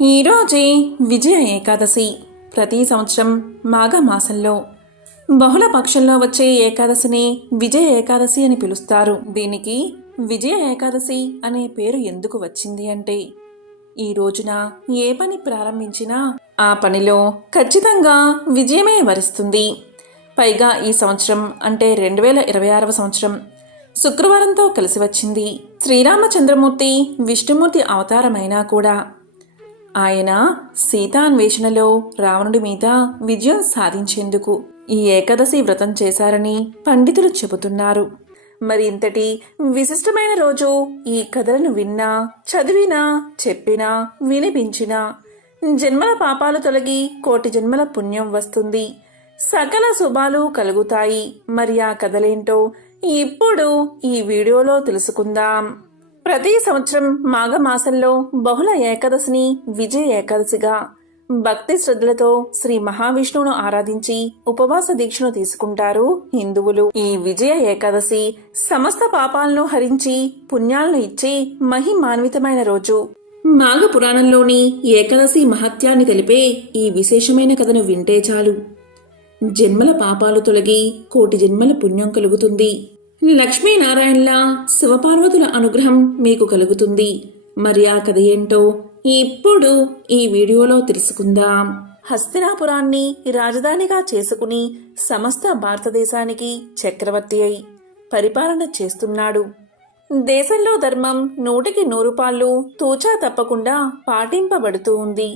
ఈరోజే విజయ ఏకాదశి. ప్రతి సంవత్సరం మాఘమాసంలో బహుళ పక్షంలో వచ్చే ఏకాదశిని విజయ ఏకాదశి అని పిలుస్తారు. దీనికి విజయ ఏకాదశి అనే పేరు ఎందుకు వచ్చింది అంటే, ఈ రోజున ఏ పని ప్రారంభించినా ఆ పనిలో ఖచ్చితంగా విజయమే వరిస్తుంది. పైగా ఈ సంవత్సరం అంటే 2026వ సంవత్సరం శుక్రవారంతో కలిసి వచ్చింది. శ్రీరామచంద్రమూర్తి విష్ణుమూర్తి అవతారమైనా కూడా ఆయన సీతాన్వేషణలో రావణుడి మీద విజయం సాధించేందుకు ఈ ఏకాదశి వ్రతం చేశారని పండితులు చెబుతున్నారు. మరి ఇంతటి విశిష్టమైన రోజు ఈ కథలను విన్నా, చదివినా, చెప్పినా, వినిపించినా జన్మల పాపాలు తొలగి కోటి జన్మల పుణ్యం వస్తుంది, సకల శుభాలు కలుగుతాయి. మరి ఆ కథలేంటో ఇప్పుడు ఈ వీడియోలో తెలుసుకుందాం. ప్రతి సంవత్సరం మాఘమాసంలో బహుళ ఏకాదశిని విజయ ఏకాదశిగా భక్తి శ్రద్ధలతో శ్రీ మహావిష్ణువును ఆరాధించి ఉపవాస దీక్షను తీసుకుంటారు హిందువులు. ఈ విజయ ఏకాదశి సమస్త పాపాలను హరించి పుణ్యాలను ఇచ్చే మహిమాన్వితమైన రోజు. మాఘ పురాణంలోని ఏకాదశి మహత్యాన్ని తెలిపే ఈ విశేషమైన కథను వింటే చాలు జన్మల పాపాలు తొలగి కోటి జన్మల పుణ్యం కలుగుతుంది. లక్ష్మీనారాయణల శివపార్వతుల అనుగ్రహం మీకు కలుగుతుంది. మరి ఆ కథ ఏంటో ఇప్పుడు ఈ వీడియోలో తెలుసుకుందాం. హస్తినాపురాన్ని రాజధానిగా చేసుకుని సమస్త భారతదేశానికి చక్రవర్తి అయి పరిపాలన చేస్తున్నాడు. దేశంలో ధర్మం 100కి 100 పాళ్ళు తూచా తప్పకుండా పాటింపబడుతూ ఉంది.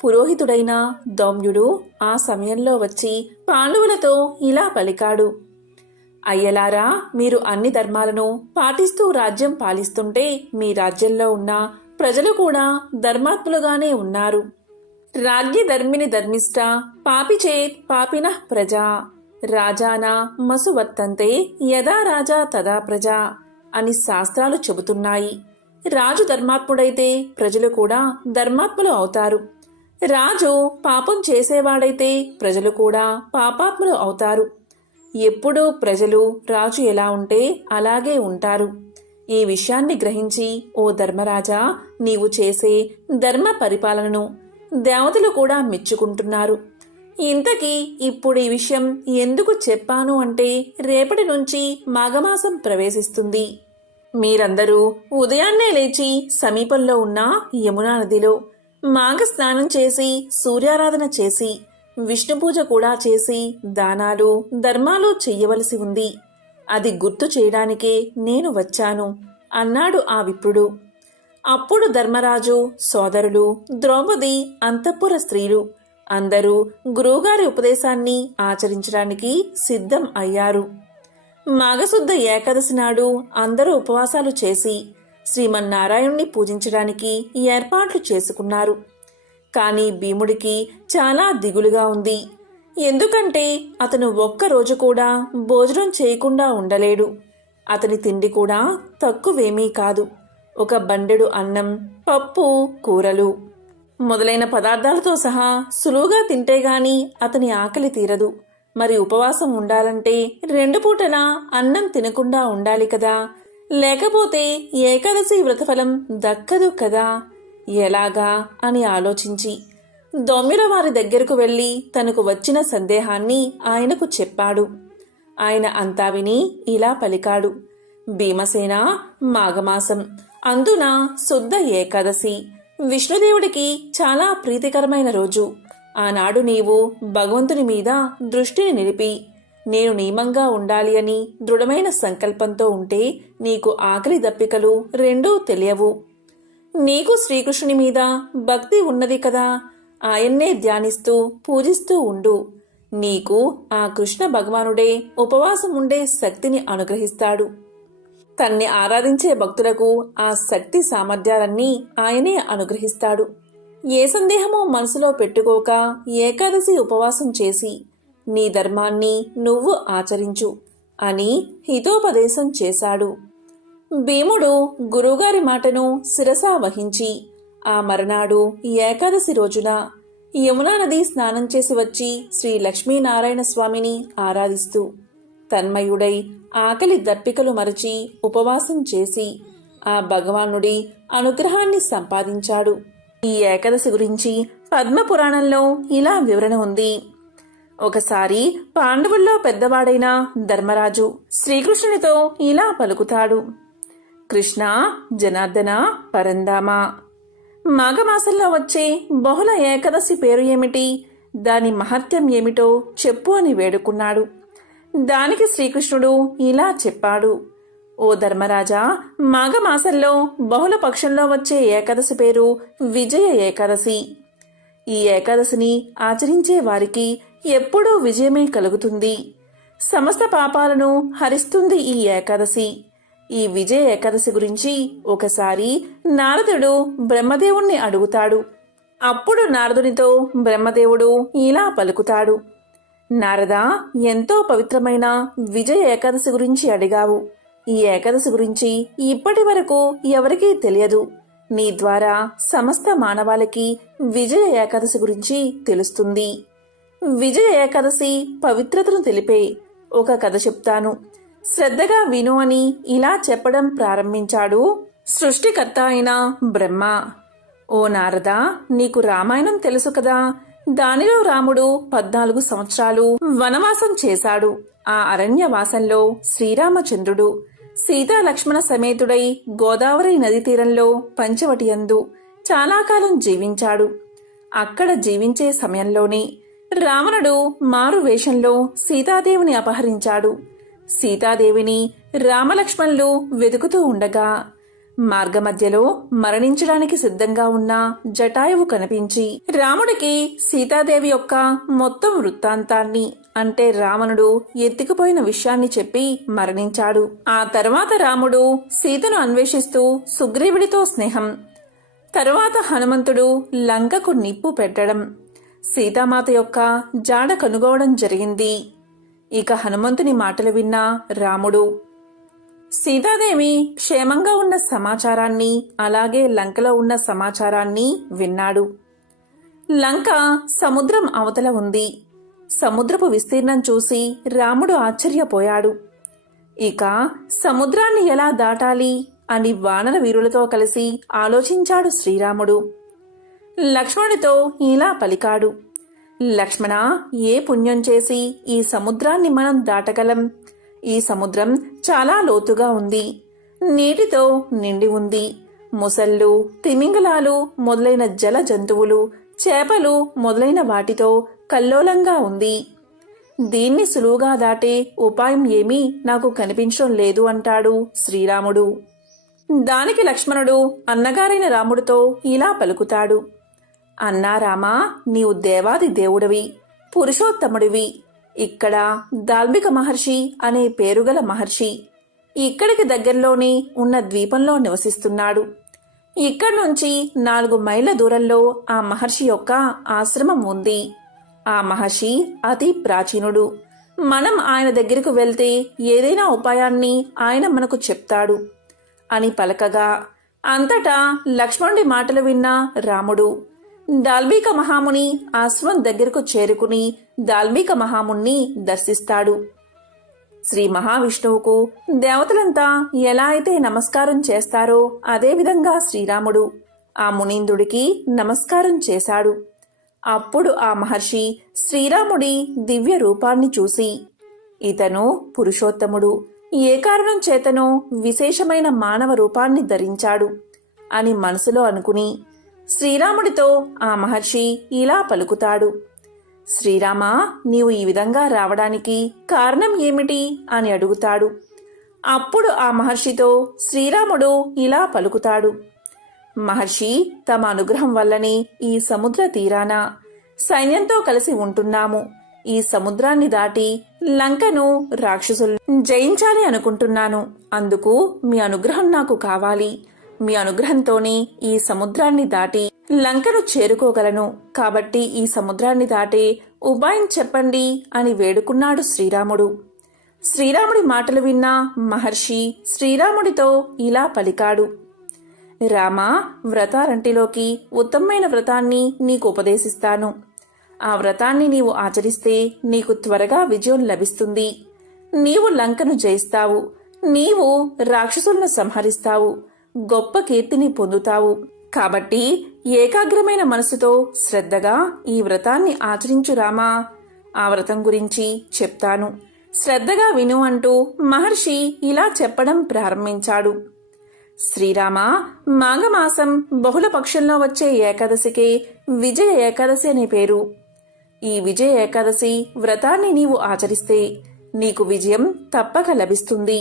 పురోహితుడైన దౌమ్యుడు ఆ సమయంలో వచ్చి పాండవులతో ఇలా పలికాడు: అయ్యలారా, మీరు అన్ని ధర్మాలను పాటిస్తూ రాజ్యం పాలిస్తుంటే మీ రాజ్యంలో ఉన్న ప్రజలు కూడా ధర్మాత్ములుగానే ఉన్నారు. రాజ్ఞి ధర్మిని ధర్మిష్ట పాపి చేత్ పాపినః ప్రజా రాజానా మసువర్తంతే యదా రాజా తదా ప్రజా అని శాస్త్రాలు చెబుతున్నాయి. రాజు ధర్మాత్ముడైతే ప్రజలు కూడా ధర్మాత్ములు అవుతారు. రాజు పాపం చేసేవాడైతే ప్రజలు కూడా పాపాత్ములు అవుతారు. ఎప్పుడూ ప్రజలు రాజు ఎలా ఉంటే అలాగే ఉంటారు. ఈ విషయాన్ని గ్రహించి ఓ ధర్మరాజా, నీవు చేసే ధర్మ పరిపాలనను దేవతలు కూడా మెచ్చుకుంటున్నారు. ఇంతకీ ఇప్పుడు ఈ విషయం ఎందుకు చెప్పాను అంటే, రేపటి నుంచి మాఘమాసం ప్రవేశిస్తుంది. మీరందరూ ఉదయాన్నే లేచి సమీపంలో ఉన్న యమునా నదిలో మాఘ స్నానం చేసి సూర్యారాధన చేసి విష్ణు పూజ కూడా చేసి దానాలు ధర్మాలు చెయ్యవలసి ఉంది. అది గుర్తు చేయడానికే నేను వచ్చాను అన్నాడు ఆ విప్రుడు. అప్పుడు ధర్మరాజు సోదరులు, ద్రౌపది, అంతఃపుర స్త్రీలు అందరూ గురువుగారి ఉపదేశాన్ని ఆచరించడానికి సిద్ధం అయ్యారు. మాఘశుద్ధ ఏకాదశి నాడు అందరూ ఉపవాసాలు చేసి శ్రీమన్నారాయణుణ్ణి పూజించడానికి ఏర్పాట్లు చేసుకున్నారు. కానీ భీముడికి చాలా దిగులుగా ఉంది. ఎందుకంటే అతను ఒక్కరోజు కూడా భోజనం చేయకుండా ఉండలేడు. అతని తిండి కూడా తక్కువేమీ కాదు. ఒక బండెడు అన్నం, పప్పు, కూరలు మొదలైన పదార్థాలతో సహా సులువుగా తింటే గాని అతని ఆకలి తీరదు. మరి ఉపవాసం ఉండాలంటే 2 పూటలా అన్నం తినకుండా ఉండాలి కదా, లేకపోతే ఏకాదశి వ్రతఫలం దక్కదు కదా, ఎలాగా అని ఆలోచించి దౌమ్యుల వారి దగ్గరకు వెళ్లి తనకు వచ్చిన సందేహాన్ని ఆయనకు చెప్పాడు. ఆయన అంతా విని ఇలా పలికాడు: భీమసేన, మాఘమాసం అందున శుద్ధ ఏకాదశి విష్ణుదేవుడికి చాలా ప్రీతికరమైన రోజు. ఆనాడు నీవు భగవంతుని మీద దృష్టిని నిలిపి నేను నియమంగా ఉండాలి అని దృఢమైన సంకల్పంతో ఉంటే నీకు ఆకలి దప్పికలు రెండూ తెలియవు. నీకు శ్రీకృష్ణుని మీద భక్తి ఉన్నది కదా, ఆయన్నే ధ్యానిస్తూ పూజిస్తూ ఉండు. నీకు ఆ కృష్ణ భగవానుడే ఉపవాసం ఉండే శక్తిని అనుగ్రహిస్తాడు. తన్ని ఆరాధించే భక్తులకు ఆ శక్తి సామర్థ్యాలన్నీ ఆయనే అనుగ్రహిస్తాడు. ఏ సందేహమూ మనసులో పెట్టుకోక ఏకాదశి ఉపవాసం చేసి నీ ధర్మాన్ని నువ్వు ఆచరించు అని హితోపదేశం చేశాడు. భీముడు గురువుగారి మాటను శిరసా వహించి ఆ మరునాడు ఏకాదశి రోజున యమునా నది స్నానం చేసి వచ్చి శ్రీ లక్ష్మీనారాయణ స్వామిని ఆరాధిస్తూ తన్మయుడై ఆకలి దప్పికలు మరచి ఉపవాసం చేసి ఆ భగవానుడి అనుగ్రహాన్ని సంపాదించాడు. ఈ ఏకాదశి గురించి పద్మపురాణంలో ఇలా వివరణ ఉంది. ఒకసారి పాండవుల్లో పెద్దవాడైన ధర్మరాజు శ్రీకృష్ణునితో ఇలా పలుకుతాడు: కృష్ణ, జనార్దన, పరంధామ, మాఘమాసంలో వచ్చే బహుళ ఏకాదశి పేరు ఏమిటి, దాని మహత్యం ఏమిటో చెప్పు అని వేడుకున్నాడు. దానికి శ్రీకృష్ణుడు ఇలా చెప్పాడు: ఓ ధర్మరాజా, మాఘమాసంలో బహుళ పక్షంలో వచ్చే ఏకాదశి పేరు విజయ ఏకాదశి. ఈ ఏకాదశిని ఆచరించే వారికి ఎప్పుడూ విజయమే కలుగుతుంది. సమస్త పాపాలను హరిస్తుంది ఈ ఏకాదశి. ఈ విజయ ఏకాదశి గురించి ఒకసారి నారదుడు బ్రహ్మదేవుణ్ణి అడుగుతాడు. అప్పుడు నారదునితో బ్రహ్మదేవుడు ఇలా పలుకుతాడు: నారదా, ఎంతో పవిత్రమైన విజయ ఏకాదశి గురించి అడిగావు. ఈ ఏకాదశి గురించి ఇప్పటి వరకు ఎవరికీ తెలియదు. నీ ద్వారా సమస్త మానవాళికి విజయ ఏకాదశి గురించి తెలుస్తుంది. విజయ ఏకాదశి పవిత్రతను తెలిపే ఒక కథ చెప్తాను, శ్రద్ధగా విను అని ఇలా చెప్పడం ప్రారంభించాడు సృష్టికర్త అయిన బ్రహ్మ. ఓ నారదా, నీకు రామాయణం తెలుసు కదా. దానిలో రాముడు 14 సంవత్సరాలు వనవాసం చేశాడు. ఆ అరణ్యవాసంలో శ్రీరామచంద్రుడు సీతా లక్ష్మణ సమేతుడై గోదావరి నది తీరంలో పంచవటియందు చాలా కాలం జీవించాడు. అక్కడ జీవించే సమయంలోనే రావణుడు మారు వేషంలో సీతాదేవిని అపహరించాడు. సీతాదేవిని రామలక్ష్మణులు వెతుకుతూ ఉండగా మార్గమధ్యలో మరణించడానికి సిద్ధంగా ఉన్న జటాయువు కనిపించి రాముడికి సీతాదేవి యొక్క మొత్తం వృత్తాంతాన్ని, అంటే రావణుడు ఎత్తుకుపోయిన విషయాన్ని చెప్పి మరణించాడు. ఆ తర్వాత రాముడు సీతను అన్వేషిస్తూ సుగ్రీవుడితో స్నేహం, తరువాత హనుమంతుడు లంకకు నిప్పు పెట్టడం, సీతామాత యొక్క జాడ కనుగోవడం జరిగింది. ఇక హనుమంతుని మాటలు విన్న రాముడు సీతాదేవి క్షేమంగా ఉన్న సమాచారాన్ని, అలాగే లంకలో ఉన్న సమాచారాన్ని విన్నాడు. లంక సముద్రం అవతల ఉంది. సముద్రపు విస్తీర్ణం చూసి రాముడు ఆశ్చర్యపోయాడు. ఇక సముద్రాన్ని ఎలా దాటాలి అని వానర వీరులతో కలిసి ఆలోచించాడు శ్రీరాముడు. లక్ష్మణుడితో ఇలా పలికాడు: లక్ష్మణ, ఏ పుణ్యం చేసి ఈ సముద్రాన్ని మనం దాటగలం? ఈ సముద్రం చాలా లోతుగా ఉంది, నీటితో నిండి ఉంది. ముసళ్ళు, తిమింగలాలు మొదలైన జల జంతువులు, చేపలు మొదలైన వాటితో కల్లోలంగా ఉంది. దీన్ని సులువుగా దాటే ఉపాయం ఏమీ నాకు కనిపించడం లేదు అంటాడు శ్రీరాముడు. దానికి లక్ష్మణుడు అన్నగారైన రాముడితో ఇలా పలుకుతాడు: అన్నా రామా, నీవు దేవాది దేవుడివి, పురుషోత్తముడివి. ఇక్కడ దాల్మిక మహర్షి అనే పేరుగల మహర్షి ఇక్కడికి దగ్గరలోనే ఉన్న ద్వీపంలో నివసిస్తున్నాడు. ఇక్కడి నుంచి 4 మైళ్ళ దూరంలో ఆ మహర్షి యొక్క ఆశ్రమం ఉంది. ఆ మహర్షి అతి ప్రాచీనుడు. మనం ఆయన దగ్గరకు వెళ్తే ఏదైనా ఉపాయాన్ని ఆయన మనకు చెప్తాడు అని పలకగా అంతటా లక్ష్మణుడి మాటలు విన్న రాముడు దాల్మీక మహాముని ఆశ్రమం దగ్గరకు చేరుకుని దాల్మీక మహాముని దర్శిస్తాడు. శ్రీ మహావిష్ణువుకు దేవతలంతా ఎలా అయితే నమస్కారం చేస్తారో అదేవిధంగా శ్రీరాముడు ఆ మునీంద్రుడికి నమస్కారం చేశాడు. అప్పుడు ఆ మహర్షి శ్రీరాముడి దివ్య రూపాన్ని చూసి, ఇతను పురుషోత్తముడు, ఏ కారణం చేతనో విశేషమైన మానవ రూపాన్ని ధరించాడు అని మనసులో అనుకుని శ్రీరాముడితో ఆ మహర్షి ఇలా పలుకుతాడు: శ్రీరామా, నీవు ఈ విధంగా రావడానికి కారణం ఏమిటి అని అడుగుతాడు. అప్పుడు ఆ మహర్షితో శ్రీరాముడు ఇలా పలుకుతాడు: మహర్షి, తమ అనుగ్రహం వల్లనే ఈ సముద్ర తీరాన సైన్యంతో కలిసి ఉంటున్నాము. ఈ సముద్రాన్ని దాటి లంకను రాక్షసులు జయించాలి అనుకుంటున్నాను. అందుకు మీ అనుగ్రహం నాకు కావాలి. మీ అనుగ్రహంతోనే ఈ సముద్రాన్ని దాటి లంకను చేరుకోగలను. కాబట్టి ఈ సముద్రాన్ని దాటే ఉపాయం చెప్పండి అని వేడుకున్నాడు శ్రీరాముడు. శ్రీరాముడి మాటలు విన్న మహర్షి శ్రీరాముడితో ఇలా పలికాడు: రామా, వ్రతాలంటిలోకి ఉత్తమమైన వ్రతాన్ని నీకు ఉపదేశిస్తాను. ఆ వ్రతాన్ని నీవు ఆచరిస్తే నీకు త్వరగా విజయం లభిస్తుంది. నీవు లంకను జయిస్తావు. నీవు రాక్షసులను సంహరిస్తావు. గొప్ప కీర్తిని పొందుతావు. కాబట్టి ఏకాగ్రమైన మనసుతో శ్రద్ధగా ఈ వ్రతాన్ని ఆచరించు రామా. ఆ వ్రతం గురించి చెప్తాను, శ్రద్ధగా విను అంటూ మహర్షి ఇలా చెప్పడం ప్రారంభించాడు. శ్రీరామ, మాఘమాసం బహుళ పక్షంలో వచ్చే ఏకాదశికే విజయ ఏకాదశి అనే పేరు. ఈ విజయ ఏకాదశి వ్రతాన్ని నీవు ఆచరిస్తే నీకు విజయం తప్పక లభిస్తుంది.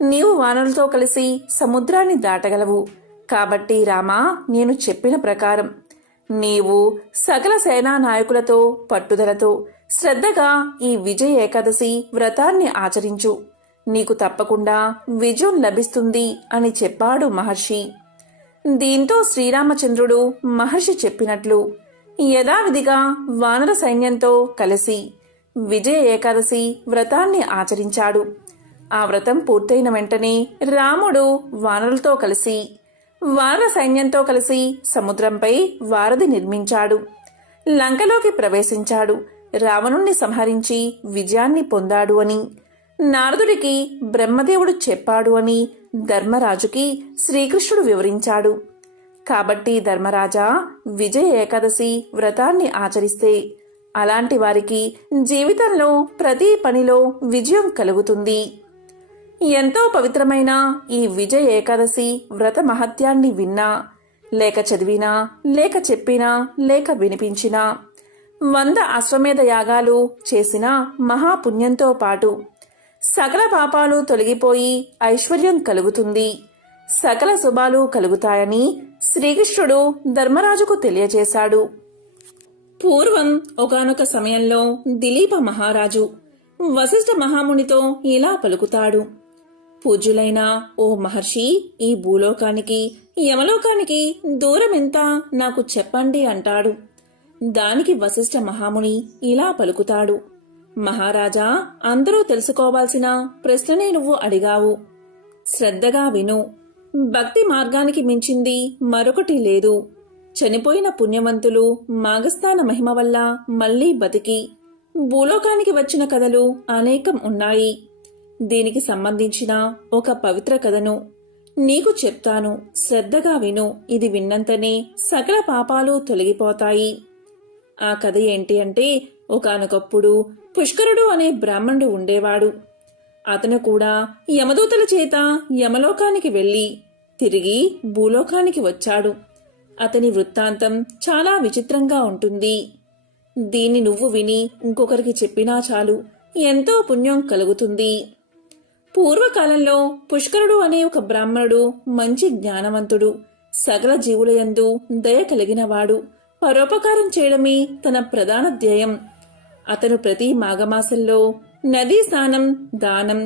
నీవు వానరులతో కలిసి సముద్రాన్ని దాటగలవు. కాబట్టి రామా, నేను చెప్పిన ప్రకారం నీవు సకల సేనా నాయకులతో పట్టుదలతో శ్రద్ధగా ఈ విజయ ఏకాదశి వ్రతాన్ని ఆచరించు. నీకు తప్పకుండా విజయం లభిస్తుంది అని చెప్పాడు మహర్షి. దీంతో శ్రీరామచంద్రుడు మహర్షి చెప్పినట్లు యథావిధిగా వానర సైన్యంతో కలిసి విజయ ఏకాదశి వ్రతాన్ని ఆచరించాడు. ఆ వ్రతం పూర్తయిన వెంటనే రాముడు వానరులతో కలిసి వానర సైన్యంతో కలిసి సముద్రంపై వారధి నిర్మించాడు. లంకలోకి ప్రవేశించాడు. రావణుణ్ణి సంహరించి విజయాన్ని పొందాడు అని నారదుడికి బ్రహ్మదేవుడు చెప్పాడు అని ధర్మరాజుకి శ్రీకృష్ణుడు వివరించాడు. కాబట్టి ధర్మరాజా, విజయ ఏకాదశి వ్రతాన్ని ఆచరిస్తే అలాంటి వారికి జీవితంలో ప్రతి పనిలో విజయం కలుగుతుంది. ఎంతో పవిత్రమైన ఈ విజయ ఏకాదశి వ్రత మహత్యాన్ని విన్నా, లేక చదివినా, లేక చెప్పినా, లేక వినిపించినా 100 అశ్వమేధ యాగాలు చేసిన మహాపుణ్యంతో పాటు సకల పాపాలు తొలగిపోయి ఐశ్వర్యం కలుగుతుంది, సకల శుభాలు కలుగుతాయని శ్రీకృష్ణుడు ధర్మరాజుకు తెలియచేశాడు. పూర్వం ఒకానొక సమయంలో దిలీప మహారాజు వశిష్ఠ మహామునితో ఇలా పలుకుతాడు. పూజ్యులైన ఓ మహర్షి, ఈ భూలోకానికి యమలోకానికి దూరమెంత నాకు చెప్పండి అంటాడు. దానికి వశిష్ఠ మహాముని ఇలా పలుకుతాడు. మహారాజా, అందరూ తెలుసుకోవాల్సిన ప్రశ్ననే నువ్వు అడిగావు. శ్రద్ధగా విను. భక్తి మార్గానికి మించింది మరొకటి లేదు. చనిపోయిన పుణ్యవంతులు మాఘస్నాన మహిమ వల్ల మళ్లీ బతికి భూలోకానికి వచ్చిన కథలు అనేకం ఉన్నాయి. దీనికి సంబంధించిన ఒక పవిత్ర కథను నీకు చెప్తాను. శ్రద్ధగా విను. ఇది విన్నంతనే సకల పాపాలు తొలగిపోతాయి. ఆ కథ ఏంటి అంటే, ఒకానొకప్పుడు పుష్కరుడు అనే బ్రాహ్మణుడు ఉండేవాడు. అతను కూడా యమదూతల చేత యమలోకానికి వెళ్లి తిరిగి భూలోకానికి వచ్చాడు. అతని వృత్తాంతం చాలా విచిత్రంగా ఉంటుంది. దీన్ని నువ్వు విని ఇంకొకరికి చెప్పినా చాలు, ఎంతో పుణ్యం కలుగుతుంది. పూర్వకాలంలో పుష్కరుడు అనే ఒక బ్రాహ్మణుడు మంచి జ్ఞానవంతుడు, సకల జీవులయందు దయ కలిగినవాడు. పరోపకారం చేయడమే తన ప్రధాన ధ్యేయం. అతను ప్రతి మాఘమాసంలో నదీ స్నానం, దానం,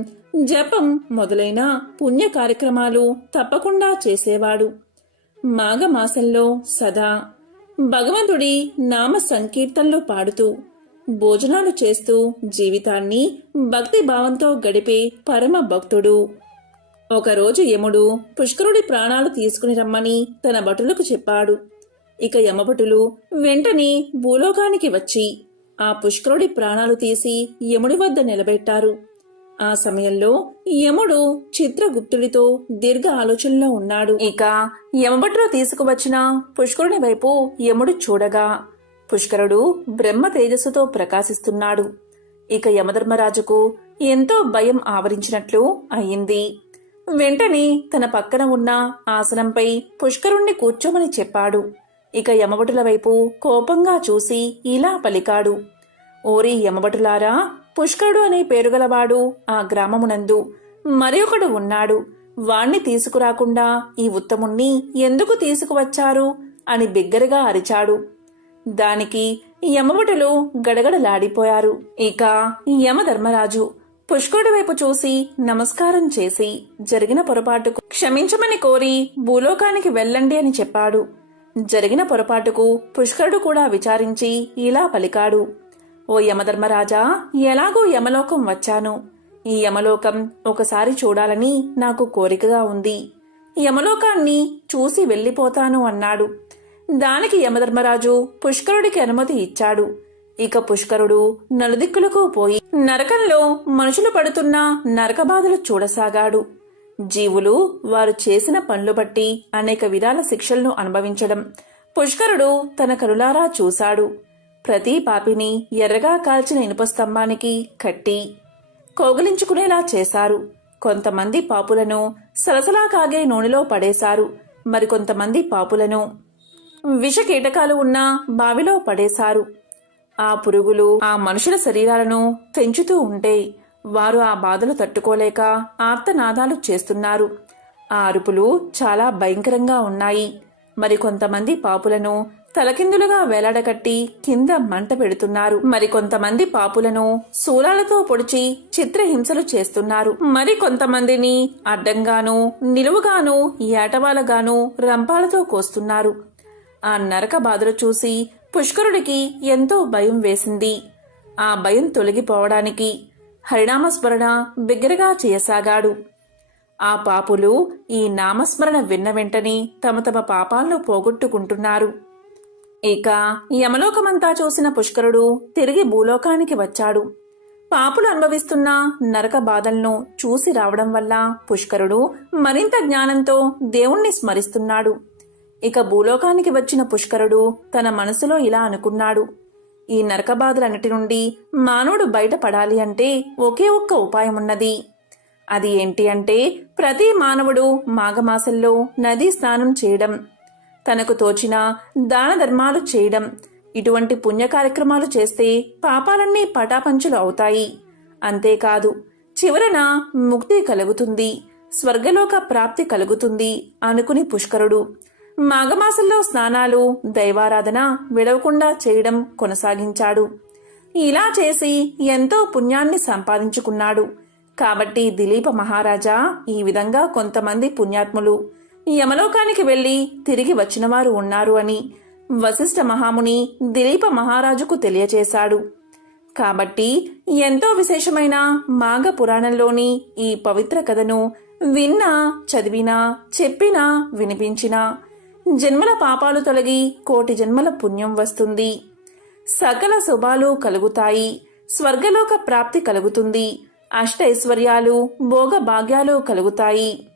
జపం మొదలైన పుణ్య కార్యక్రమాలు తప్పకుండా చేసేవాడు. మాఘమాసంలో సదా భగవంతుడి నామ సంకీర్తనలు పాడుతూ భోజనాలు చేస్తూ జీవితాన్ని భక్తి భావంతో గడిపే పరమ భక్తుడు. ఒకరోజు యముడు పుష్కరుడి ప్రాణాలు తీసుకుని రమ్మని తన భటులకు చెప్పాడు. ఇక యమభటులు వెంటనే భూలోకానికి వచ్చి ఆ పుష్కరుడి ప్రాణాలు తీసి యముడి వద్ద నిలబెట్టారు. ఆ సమయంలో యముడు చిత్రగుప్తుడితో దీర్ఘ ఆలోచనలో ఉన్నాడు. ఇక యమభటులు తీసుకువచ్చిన పుష్కరుని వైపు యముడు చూడగా పుష్కరుడు బ్రహ్మ తేజస్సుతో ప్రకాశిస్తున్నాడు. ఇక యమధర్మరాజుకు ఎంతో భయం ఆవరించినట్లు అయింది. వెంటనే తన పక్కన ఉన్న ఆసనంపై పుష్కరుణ్ణి కూర్చోమని చెప్పాడు. ఇక యమభటుల వైపు కోపంగా చూసి ఇలా పలికాడు. ఓరి యమభటులారా, పుష్కరుడు అనే పేరుగలవాడు ఆ గ్రామమునందు మరి ఒకడు ఉన్నాడు. వాణ్ణి తీసుకురాకుండా ఈ ఉత్తముణ్ణి ఎందుకు తీసుకువచ్చారు అని బిగ్గరగా అరిచాడు. దానికి యమభటులు గడగడలాడిపోయారు. ఇక యమధర్మరాజు పుష్కరుడి వైపు చూసి నమస్కారం చేసి జరిగిన పొరపాటుకు క్షమించమని కోరి భూలోకానికి వెళ్ళండి అని చెప్పాడు. జరిగిన పొరపాటుకు పుష్కరుడు కూడా విచారించి ఇలా పలికాడు. ఓ యమధర్మరాజా, ఎలాగో యమలోకం వచ్చాను. ఈ యమలోకం ఒకసారి చూడాలని నాకు కోరికగా ఉంది. యమలోకాన్ని చూసి వెళ్ళిపోతాను అన్నాడు. దానికి యమధర్మరాజు పుష్కరుడికి అనుమతి ఇచ్చాడు. ఇక పుష్కరుడు నలుదిక్కులకు పోయి నరకంలో మనుషులు పడుతున్న నరకబాధలు చూడసాగాడు. జీవులు వారు చేసిన పనులు బట్టి అనేక విధాల శిక్షలను అనుభవించడం పుష్కరుడు తన కనులారా చూశాడు. ప్రతి పాపిని ఎర్రగా కాల్చిన ఇనుప స్తంభానికి కట్టి కౌగిలించుకునేలా చేశారు. కొంతమంది పాపులను సలసలా కాగే నూనెలో పడేశారు. మరికొంతమంది పాపులను విష కీటకాలు ఉన్న బావిలో పడేశారు. ఆ పురుగులు ఆ మనుషుల శరీరాలను తెంచుతూ ఉంటే వారు ఆ బాధలు తట్టుకోలేక ఆర్తనాదాలు చేస్తున్నారు. ఆ అరుపులు చాలా భయంకరంగా ఉన్నాయి. మరికొంతమంది పాపులను తలకిందులుగా వేలాడకట్టి కింద మంట పెడుతున్నారు. మరికొంతమంది పాపులను శూలాలతో పొడిచి చిత్రహింసలు చేస్తున్నారు. మరికొంతమందిని అడ్డంగాను నిలువుగాను ఏటవాలగాను రంపాలతో కోస్తున్నారు. ఆ నరక బాధలు చూసి పుష్కరుడికి ఎంతో భయం వేసింది. ఆ భయం తొలగిపోవడానికి హరినామస్మరణ బిగ్గరగా చేయసాగాడు. ఆ పాపులు ఈ నామస్మరణ విన్న వెంటనే తమ తమ పాపాలను పోగొట్టుకుంటున్నారు. ఇక యమలోకమంతా చూసిన పుష్కరుడు తిరిగి భూలోకానికి వచ్చాడు. పాపులు అనుభవిస్తున్న నరక బాధలను చూసి రావడం వల్ల పుష్కరుడు మరింత జ్ఞానంతో దేవుణ్ణి స్మరిస్తున్నాడు. ఇక భూలోకానికి వచ్చిన పుష్కరుడు తన మనసులో ఇలా అనుకున్నాడు. ఈ నరక బాధలన్నిటి నుండి మానవుడు బయటపడాలి అంటే ఒకే ఒక్క ఉపాయం ఉన్నది. అది ఏంటి అంటే ప్రతి మానవుడు మాఘమాసంలో నదీ స్నానం చేయడం, తనకు తోచిన దాన ధర్మాలు చేయడం. ఇటువంటి పుణ్య కార్యక్రమాలు చేస్తే పాపాలన్నీ పటాపంచులు అవుతాయి. అంతేకాదు చివరన ముక్తి కలుగుతుంది, స్వర్గలోక ప్రాప్తి కలుగుతుంది అనుకుని పుష్కరుడు మాఘమాసంలో స్నానాలు, దైవారాధన విడవకుండా చేయడం కొనసాగించాడు. ఇలా చేసి ఎంతో పుణ్యాన్ని సంపాదించుకున్నాడు. కాబట్టి దిలీప మహారాజా ఈ విధంగా కొంతమంది పుణ్యాత్ములు యమలోకానికి వెళ్లి తిరిగి వచ్చినవారు ఉన్నారు అని వశిష్ఠ మహాముని దిలీప మహారాజుకు తెలియచేశాడు. కాబట్టి ఎంతో విశేషమైన మాఘ పురాణంలోని ఈ పవిత్ర కథను విన్నా, చదివినా, చెప్పినా, వినిపించినా జన్మల పాపాలు తొలగి కోటి జన్మల పుణ్యం వస్తుంది. సకల శుభాలు కలుగుతాయి. స్వర్గలోక ప్రాప్తి కలుగుతుంది. అష్టైశ్వర్యాలు, భోగ భాగ్యాలు కలుగుతాయి.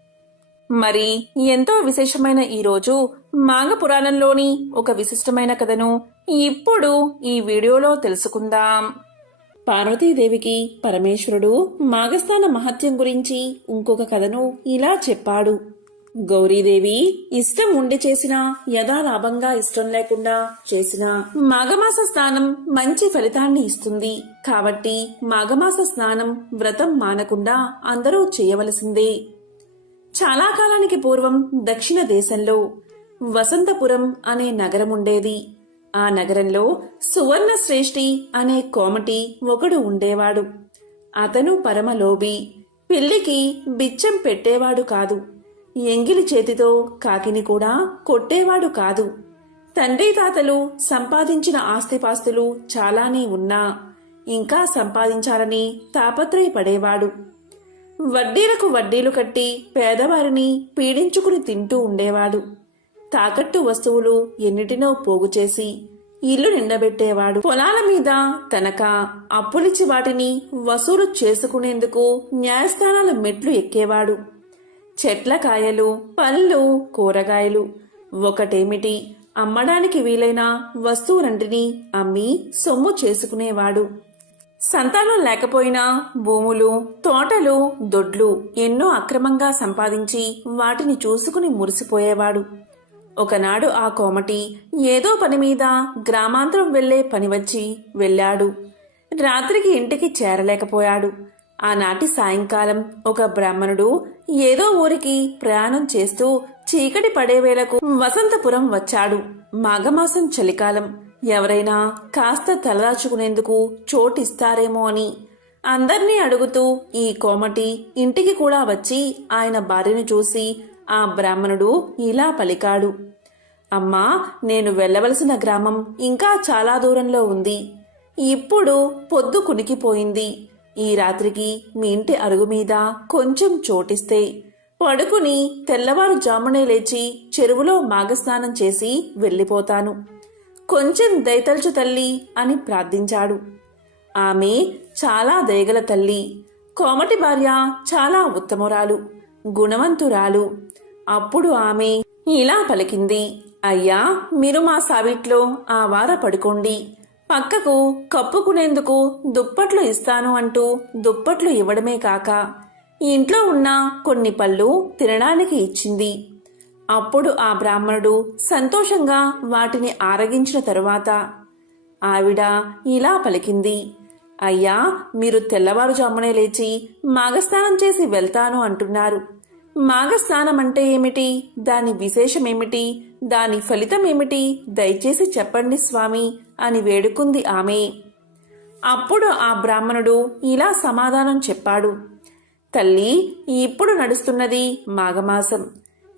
మరి ఎంతో విశేషమైన ఈరోజు మాఘ పురాణంలోని ఒక విశిష్టమైన కథను ఇప్పుడు ఈ వీడియోలో తెలుసుకుందాం. పార్వతీదేవికి పరమేశ్వరుడు మాఘస్నాన మహత్యం గురించి ఇంకొక కథను ఇలా చెప్పాడు. గౌరీదేవి ఇష్టం ఉండి చేసినా, యథాలాభంగా ఇష్టం లేకుండా చేసినా మాఘమాస స్నానం మంచి ఫలితాన్ని ఇస్తుంది. కాబట్టి మాఘమాస స్నానం వ్రతం మానకుండా అందరూ చేయవలసిందే. చాలా కాలానికి పూర్వం దక్షిణ దేశంలో వసంతపురం అనే నగరం ఉండేది. ఆ నగరంలో సువర్ణ శ్రేష్ఠి అనే కోమటి ఒకడు ఉండేవాడు. అతను పరమలోభి. పిల్లికి బిచ్చం పెట్టేవాడు కాదు. ఎంగిలి చేతితో కాకిని కూడా కొట్టేవాడు కాదు. తండ్రి తాతలు సంపాదించిన ఆస్తిపాస్తులు చాలానే ఉన్నా ఇంకా సంపాదించాలని తాపత్రయపడేవాడు. వడ్డీలకు వడ్డీలు కట్టి పేదవారిని పీడించుకుని తింటూ ఉండేవాడు. తాకట్టు వస్తువులు ఎన్నిటినో పోగు చేసి ఇల్లు నిండబెట్టేవాడు. పొలాల మీద తనఖా, అప్పులిచ్చి వాటిని వసూలు చేసుకునేందుకు న్యాయస్థానాల మెట్లు ఎక్కేవాడు. చెట్ల కాయలు, పళ్ళు, కూరగాయలు ఒకటేమిటి అమ్మడానికి వీలైన వస్తువులంటిని అమ్మి సొమ్ము చేసుకునేవాడు. సంతానం లేకపోయినా భూములు, తోటలు, దొడ్లు ఎన్నో అక్రమంగా సంపాదించి వాటిని చూసుకుని మురిసిపోయేవాడు. ఒకనాడు ఆ కోమటి ఏదో పని మీద గ్రామాంతరం వెళ్లే పని వచ్చి వెళ్ళాడు. రాత్రికి ఇంటికి చేరలేకపోయాడు. ఆనాటి సాయంకాలం ఒక బ్రాహ్మణుడు ఏదో ఊరికి ప్రయాణం చేస్తూ చీకటి పడేవేళకు వసంతపురం వచ్చాడు. మాఘమాసం చలికాలం. ఎవరైనా కాస్త తలదాచుకునేందుకు చోటిస్తారేమో అని అందర్నీ అడుగుతూ ఈ కోమటి ఇంటికి కూడా వచ్చి ఆయన భార్యను చూసి ఆ బ్రాహ్మణుడు ఇలా పలికాడు. అమ్మా, నేను వెళ్ళవలసిన గ్రామం ఇంకా చాలా దూరంలో ఉంది. ఇప్పుడు పొద్దు కునికిపోయింది. ఈ రాత్రికి మీ ఇంటి అరుగు మీద కొంచెం చోటిస్తే పడుకుని తెల్లవారుజామునే లేచి చెరువులో మాఘస్నానం చేసి వెళ్ళిపోతాను. కొంచెం దయతల్చు తల్లి అని ప్రార్థించాడు. ఆమె చాలా దయగల తల్లి. కోమటి భార్య చాలా ఉత్తమురాలు. గుణవంతురాలు. అప్పుడు ఆమె ఇలా పలికింది, అయ్యా, మీరు మా సావిట్లో ఆ వార పడుకోండి. పక్కకు కప్పుకునేందుకు దుప్పట్లు ఇస్తాను అంటూ దుప్పట్లు ఇవ్వడమే కాక ఇంట్లో ఉన్న కొన్ని పళ్ళు తినడానికి ఇచ్చింది. అప్పుడు ఆ బ్రాహ్మణుడు సంతోషంగా వాటిని ఆరగించిన తరువాత ఆవిడ ఇలా పలికింది, అయ్యా, మీరు తెల్లవారుజామునే లేచి మాఘస్నానం చేసి వెళ్తాను అంటున్నారు. మాఘస్నానం అంటే ఏమిటి? దాని విశేషమేమిటి? దాని ఫలితం ఏమిటి? దయచేసి చెప్పండి స్వామి అని వేడుకుంది ఆమె. అప్పుడు ఆ బ్రాహ్మణుడు ఇలా సమాధానం చెప్పాడు, తల్లి, ఇప్పుడు నడుస్తున్నది మాఘమాసం.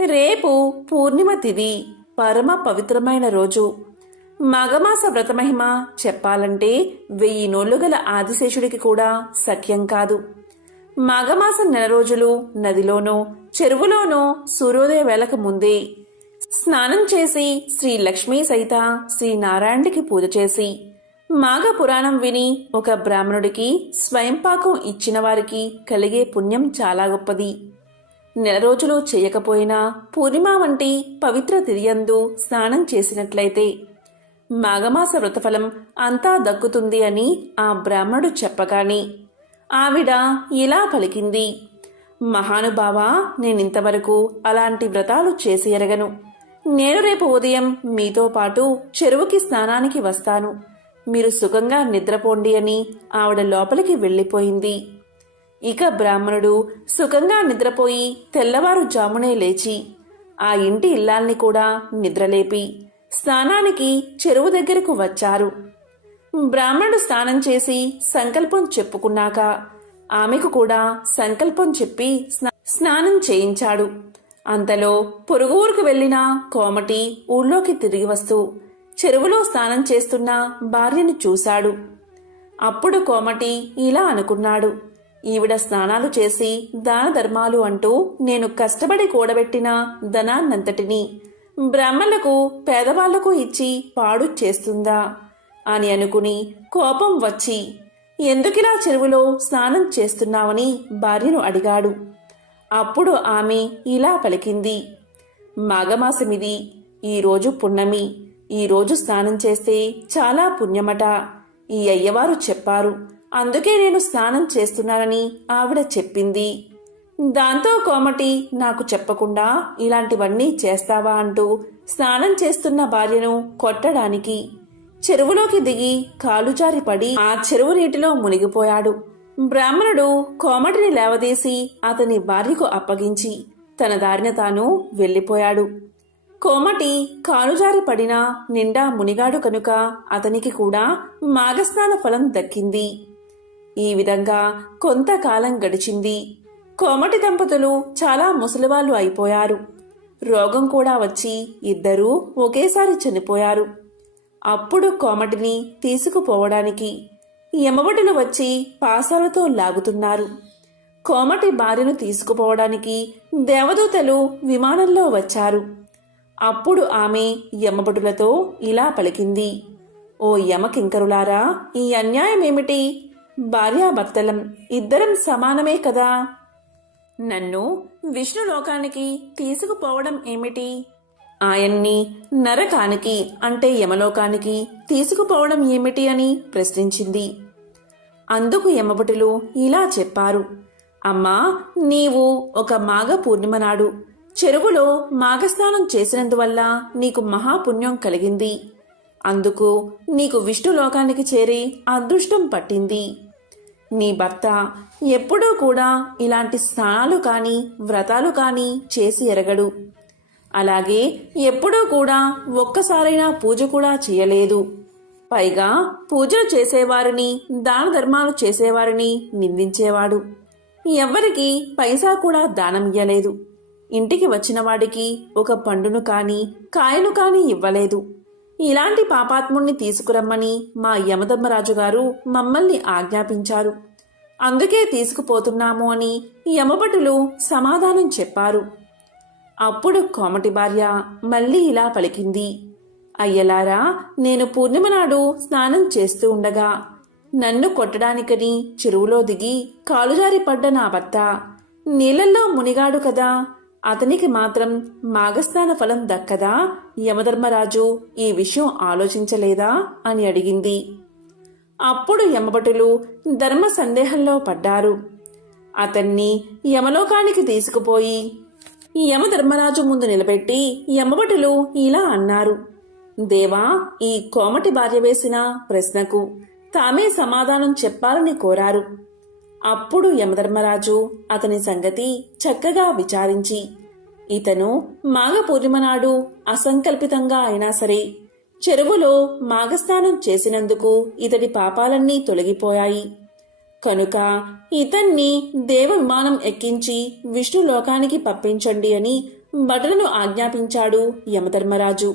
రేపు పూర్ణిమ తిథి, పరమ పవిత్రమైన రోజు. మాఘమాస వ్రతమహిమ చెప్పాలంటే 1000 నోళ్లు గల ఆదిశేషుడికి కూడా సఖ్యం కాదు. మాఘమాసం నెల రోజులు నదిలోనో చెరువులోనో సూర్యోదయ వేళకు ముందే స్నానం చేసి శ్రీ లక్ష్మీ సహిత శ్రీనారాయణుడికి పూజ చేసి మాఘ పురాణం విని ఒక బ్రాహ్మణుడికి స్వయంపాకం ఇచ్చిన వారికి కలిగే పుణ్యం చాలా గొప్పది. నెల రోజులు చేయకపోయినా పూర్ణిమ వంటి పవిత్ర తిథియందు స్నానం చేసినట్లయితే మాఘమాస వ్రతఫలం అంతా దక్కుతుంది అని ఆ బ్రాహ్మణుడు చెప్పగానే ఆవిడ ఇలా పలికింది, మహానుభావా, నేనింతవరకు అలాంటి వ్రతాలు చేసి ఎరగను. నేను రేపు ఉదయం మీతో పాటు చెరువుకి స్నానానికి వస్తాను. మీరు సుఖంగా నిద్రపోండి అని ఆవిడ లోపలికి వెళ్ళిపోయింది. ఇక బ్రాహ్మణుడు సుఖంగా నిద్రపోయి తెల్లవారుజామునే లేచి ఆ ఇంటి ఇల్లాల్ని కూడా నిద్రలేపి స్నానానికి చెరువు దగ్గరకు వచ్చారు. బ్రాహ్మణుడు స్నానం చేసి సంకల్పం చెప్పుకున్నాక ఆమెకు కూడా సంకల్పం చెప్పి స్నానం చేయించాడు. అంతలో పొరుగు ఊరికి వెళ్లిన కోమటి ఊళ్ళోకి తిరిగి వస్తూ చెరువులో స్నానం చేస్తున్న భార్యను చూశాడు. అప్పుడు కోమటి ఇలా అనుకున్నాడు, ఈవిడ స్నానాలు చేసి దాన ధర్మాలు అంటూ నేను కష్టపడి కూడబెట్టిన ధనాన్నంతటినీ బ్రాహ్మణులకు పేదవాళ్లకు ఇచ్చి పాడు చేస్తుందా అని అనుకుని కోపం వచ్చి ఎందుకిలా చెరువులో స్నానం చేస్తున్నావని భార్యను అడిగాడు. అప్పుడు ఆమె ఇలా పలికింది, మాఘమాసమిది, ఈరోజు పున్నమి, ఈరోజు స్నానం చేస్తే చాలా పుణ్యమట. ఈ అయ్యవారు చెప్పారు, అందుకే నేను స్నానం చేస్తున్నానని ఆవిడ చెప్పింది. దాంతో కోమటి నాకు చెప్పకుండా ఇలాంటివన్నీ చేస్తావా అంటూ స్నానం చేస్తున్న భార్యను కొట్టడానికి చెరువులోకి దిగి కాలుజారి పడి ఆ చెరువు నీటిలో మునిగిపోయాడు. బ్రాహ్మణుడు కోమటిని లేవదీసి అతని భార్యకు అప్పగించి తన దారిన తాను వెళ్ళిపోయాడు. కోమటి కాలుజారి పడినా నిండా మునిగాడు కనుక అతనికి కూడా మాఘస్నాన ఫలం దక్కింది. ఈ విధంగా కొంతకాలం గడిచింది. కోమటి దంపతులు చాలా ముసలివాళ్లు అయిపోయారు. రోగం కూడా వచ్చి ఇద్దరూ ఒకేసారి చనిపోయారు. అప్పుడు కోమటిని తీసుకుపోవడానికి యమభటులు వచ్చి పాసాలతో లాగుతున్నారు. కోమటి భార్యను తీసుకుపోవడానికి దేవదూతలు విమానంలో వచ్చారు. అప్పుడు ఆమె యమభటులతో ఇలా పలికింది, ఓ యమకింకరులారా, ఈ అన్యాయమేమిటి? భార్యాభర్తలం ఇద్దరం సమానమే కదా. నన్ను విష్ణులోకానికి తీసుకుపోవడం ఏమిటి? ఆయన్ని నరకానికి అంటే యమలోకానికి తీసుకుపోవడం ఏమిటి అని ప్రశ్నించింది. అందుకు యమభటులు ఇలా చెప్పారు, అమ్మా, నీవు ఒక మాఘ పూర్ణిమ నాడు చెరువులో మాఘస్నానం చేసినందువల్ల నీకు మహాపుణ్యం కలిగింది. అందుకు నీకు విష్ణులోకానికి చేరి అదృష్టం పట్టింది. నీ భర్త ఎప్పుడూ కూడా ఇలాంటి స్నానాలు కాని వ్రతాలు కాని చేసి ఎరగడు. అలాగే ఎప్పుడూ కూడా ఒక్కసారైనా పూజ కూడా చేయలేదు. పైగా పూజలు చేసేవారిని దాన ధర్మాలు చేసేవారిని నిందించేవాడు. ఎవ్వరికి పైసా కూడా దానం ఇయ్యలేదు. ఇంటికి వచ్చిన వాడికి ఒక పండును కాని కాయను కాని ఇవ్వలేదు. ఇలాంటి పాపాత్ముణ్ణి తీసుకురమ్మని మా యమధర్మరాజు గారు మమ్మల్ని ఆజ్ఞాపించారు. అందుకే తీసుకుపోతున్నాము అని యమభటులు సమాధానం చెప్పారు. అప్పుడు కోమటి భార్య మళ్ళీ ఇలా పలికింది, అయ్యలారా, నేను పూర్ణిమ నాడు స్నానం చేస్తూ ఉండగా నన్ను కొట్టడానికని చెరువులో దిగి కాలుజారి పడ్డ నా భర్త నీళ్ళల్లో మునిగాడు కదా, అతనికి మాత్రం మాఘస్నాన ఫలం దక్కదా? యమధర్మరాజు ఈ విషయం ఆలోచించలేదా అని అడిగింది. అప్పుడు యమభటులు ధర్మ సందేహంలో పడ్డారు. అతన్ని యమలోకానికి తీసుకుపోయి యమధర్మరాజు ముందు నిలబెట్టి యమభటులు ఇలా అన్నారు. దేవా, ఈ కోమటి భార్య వేసిన ప్రశ్నకు తామే సమాధానం చెప్పాలని కోరారు. అప్పుడు యమధర్మరాజు అతని సంగతి చక్కగా విచారించి, ఇతను మాఘ పూర్ణిమ నాడు అసంకల్పితంగా అయినా సరే చెరువులో మాఘస్నానం చేసినందుకు ఇతడి పాపాలన్నీ తొలగిపోయాయి. కనుక ఇతన్ని దేవ విమానం ఎక్కించి విష్ణులోకానికి పంపించండి అని భటులను ఆజ్ఞాపించాడు యమధర్మరాజు.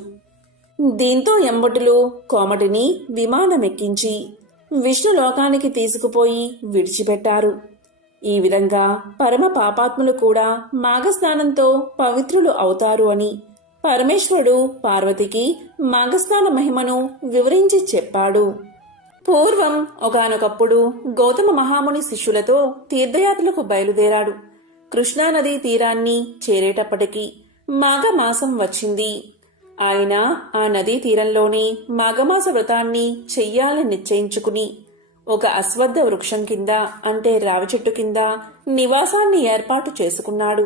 దీంతో యమభటులు కోమటిని విమానమెక్కించి విష్ణులోకానికి తీసుకుపోయి విడిచిపెట్టారు. ఈ విధంగా పరమ పాపాత్ములు కూడా మాఘస్నానంతో పవిత్రులు అవుతారు అని పరమేశ్వరుడు పార్వతికి మాఘస్నాన మహిమను వివరించి చెప్పాడు. పూర్వం ఒకానొకప్పుడు గౌతమ మహాముని శిష్యులతో తీర్థయాత్రలకు బయలుదేరాడు. కృష్ణానదీ తీరాన్ని చేరేటప్పటికి మాఘమాసం వచ్చింది. ఆయన ఆ నదీ తీరంలోనే మాఘమాస వ్రతాన్ని చెయ్యాలని నిశ్చయించుకుని ఒక అశ్వత్థ వృక్షం కింద, అంటే రావి చెట్టు కింద నివాసాన్ని ఏర్పాటు చేసుకున్నాడు.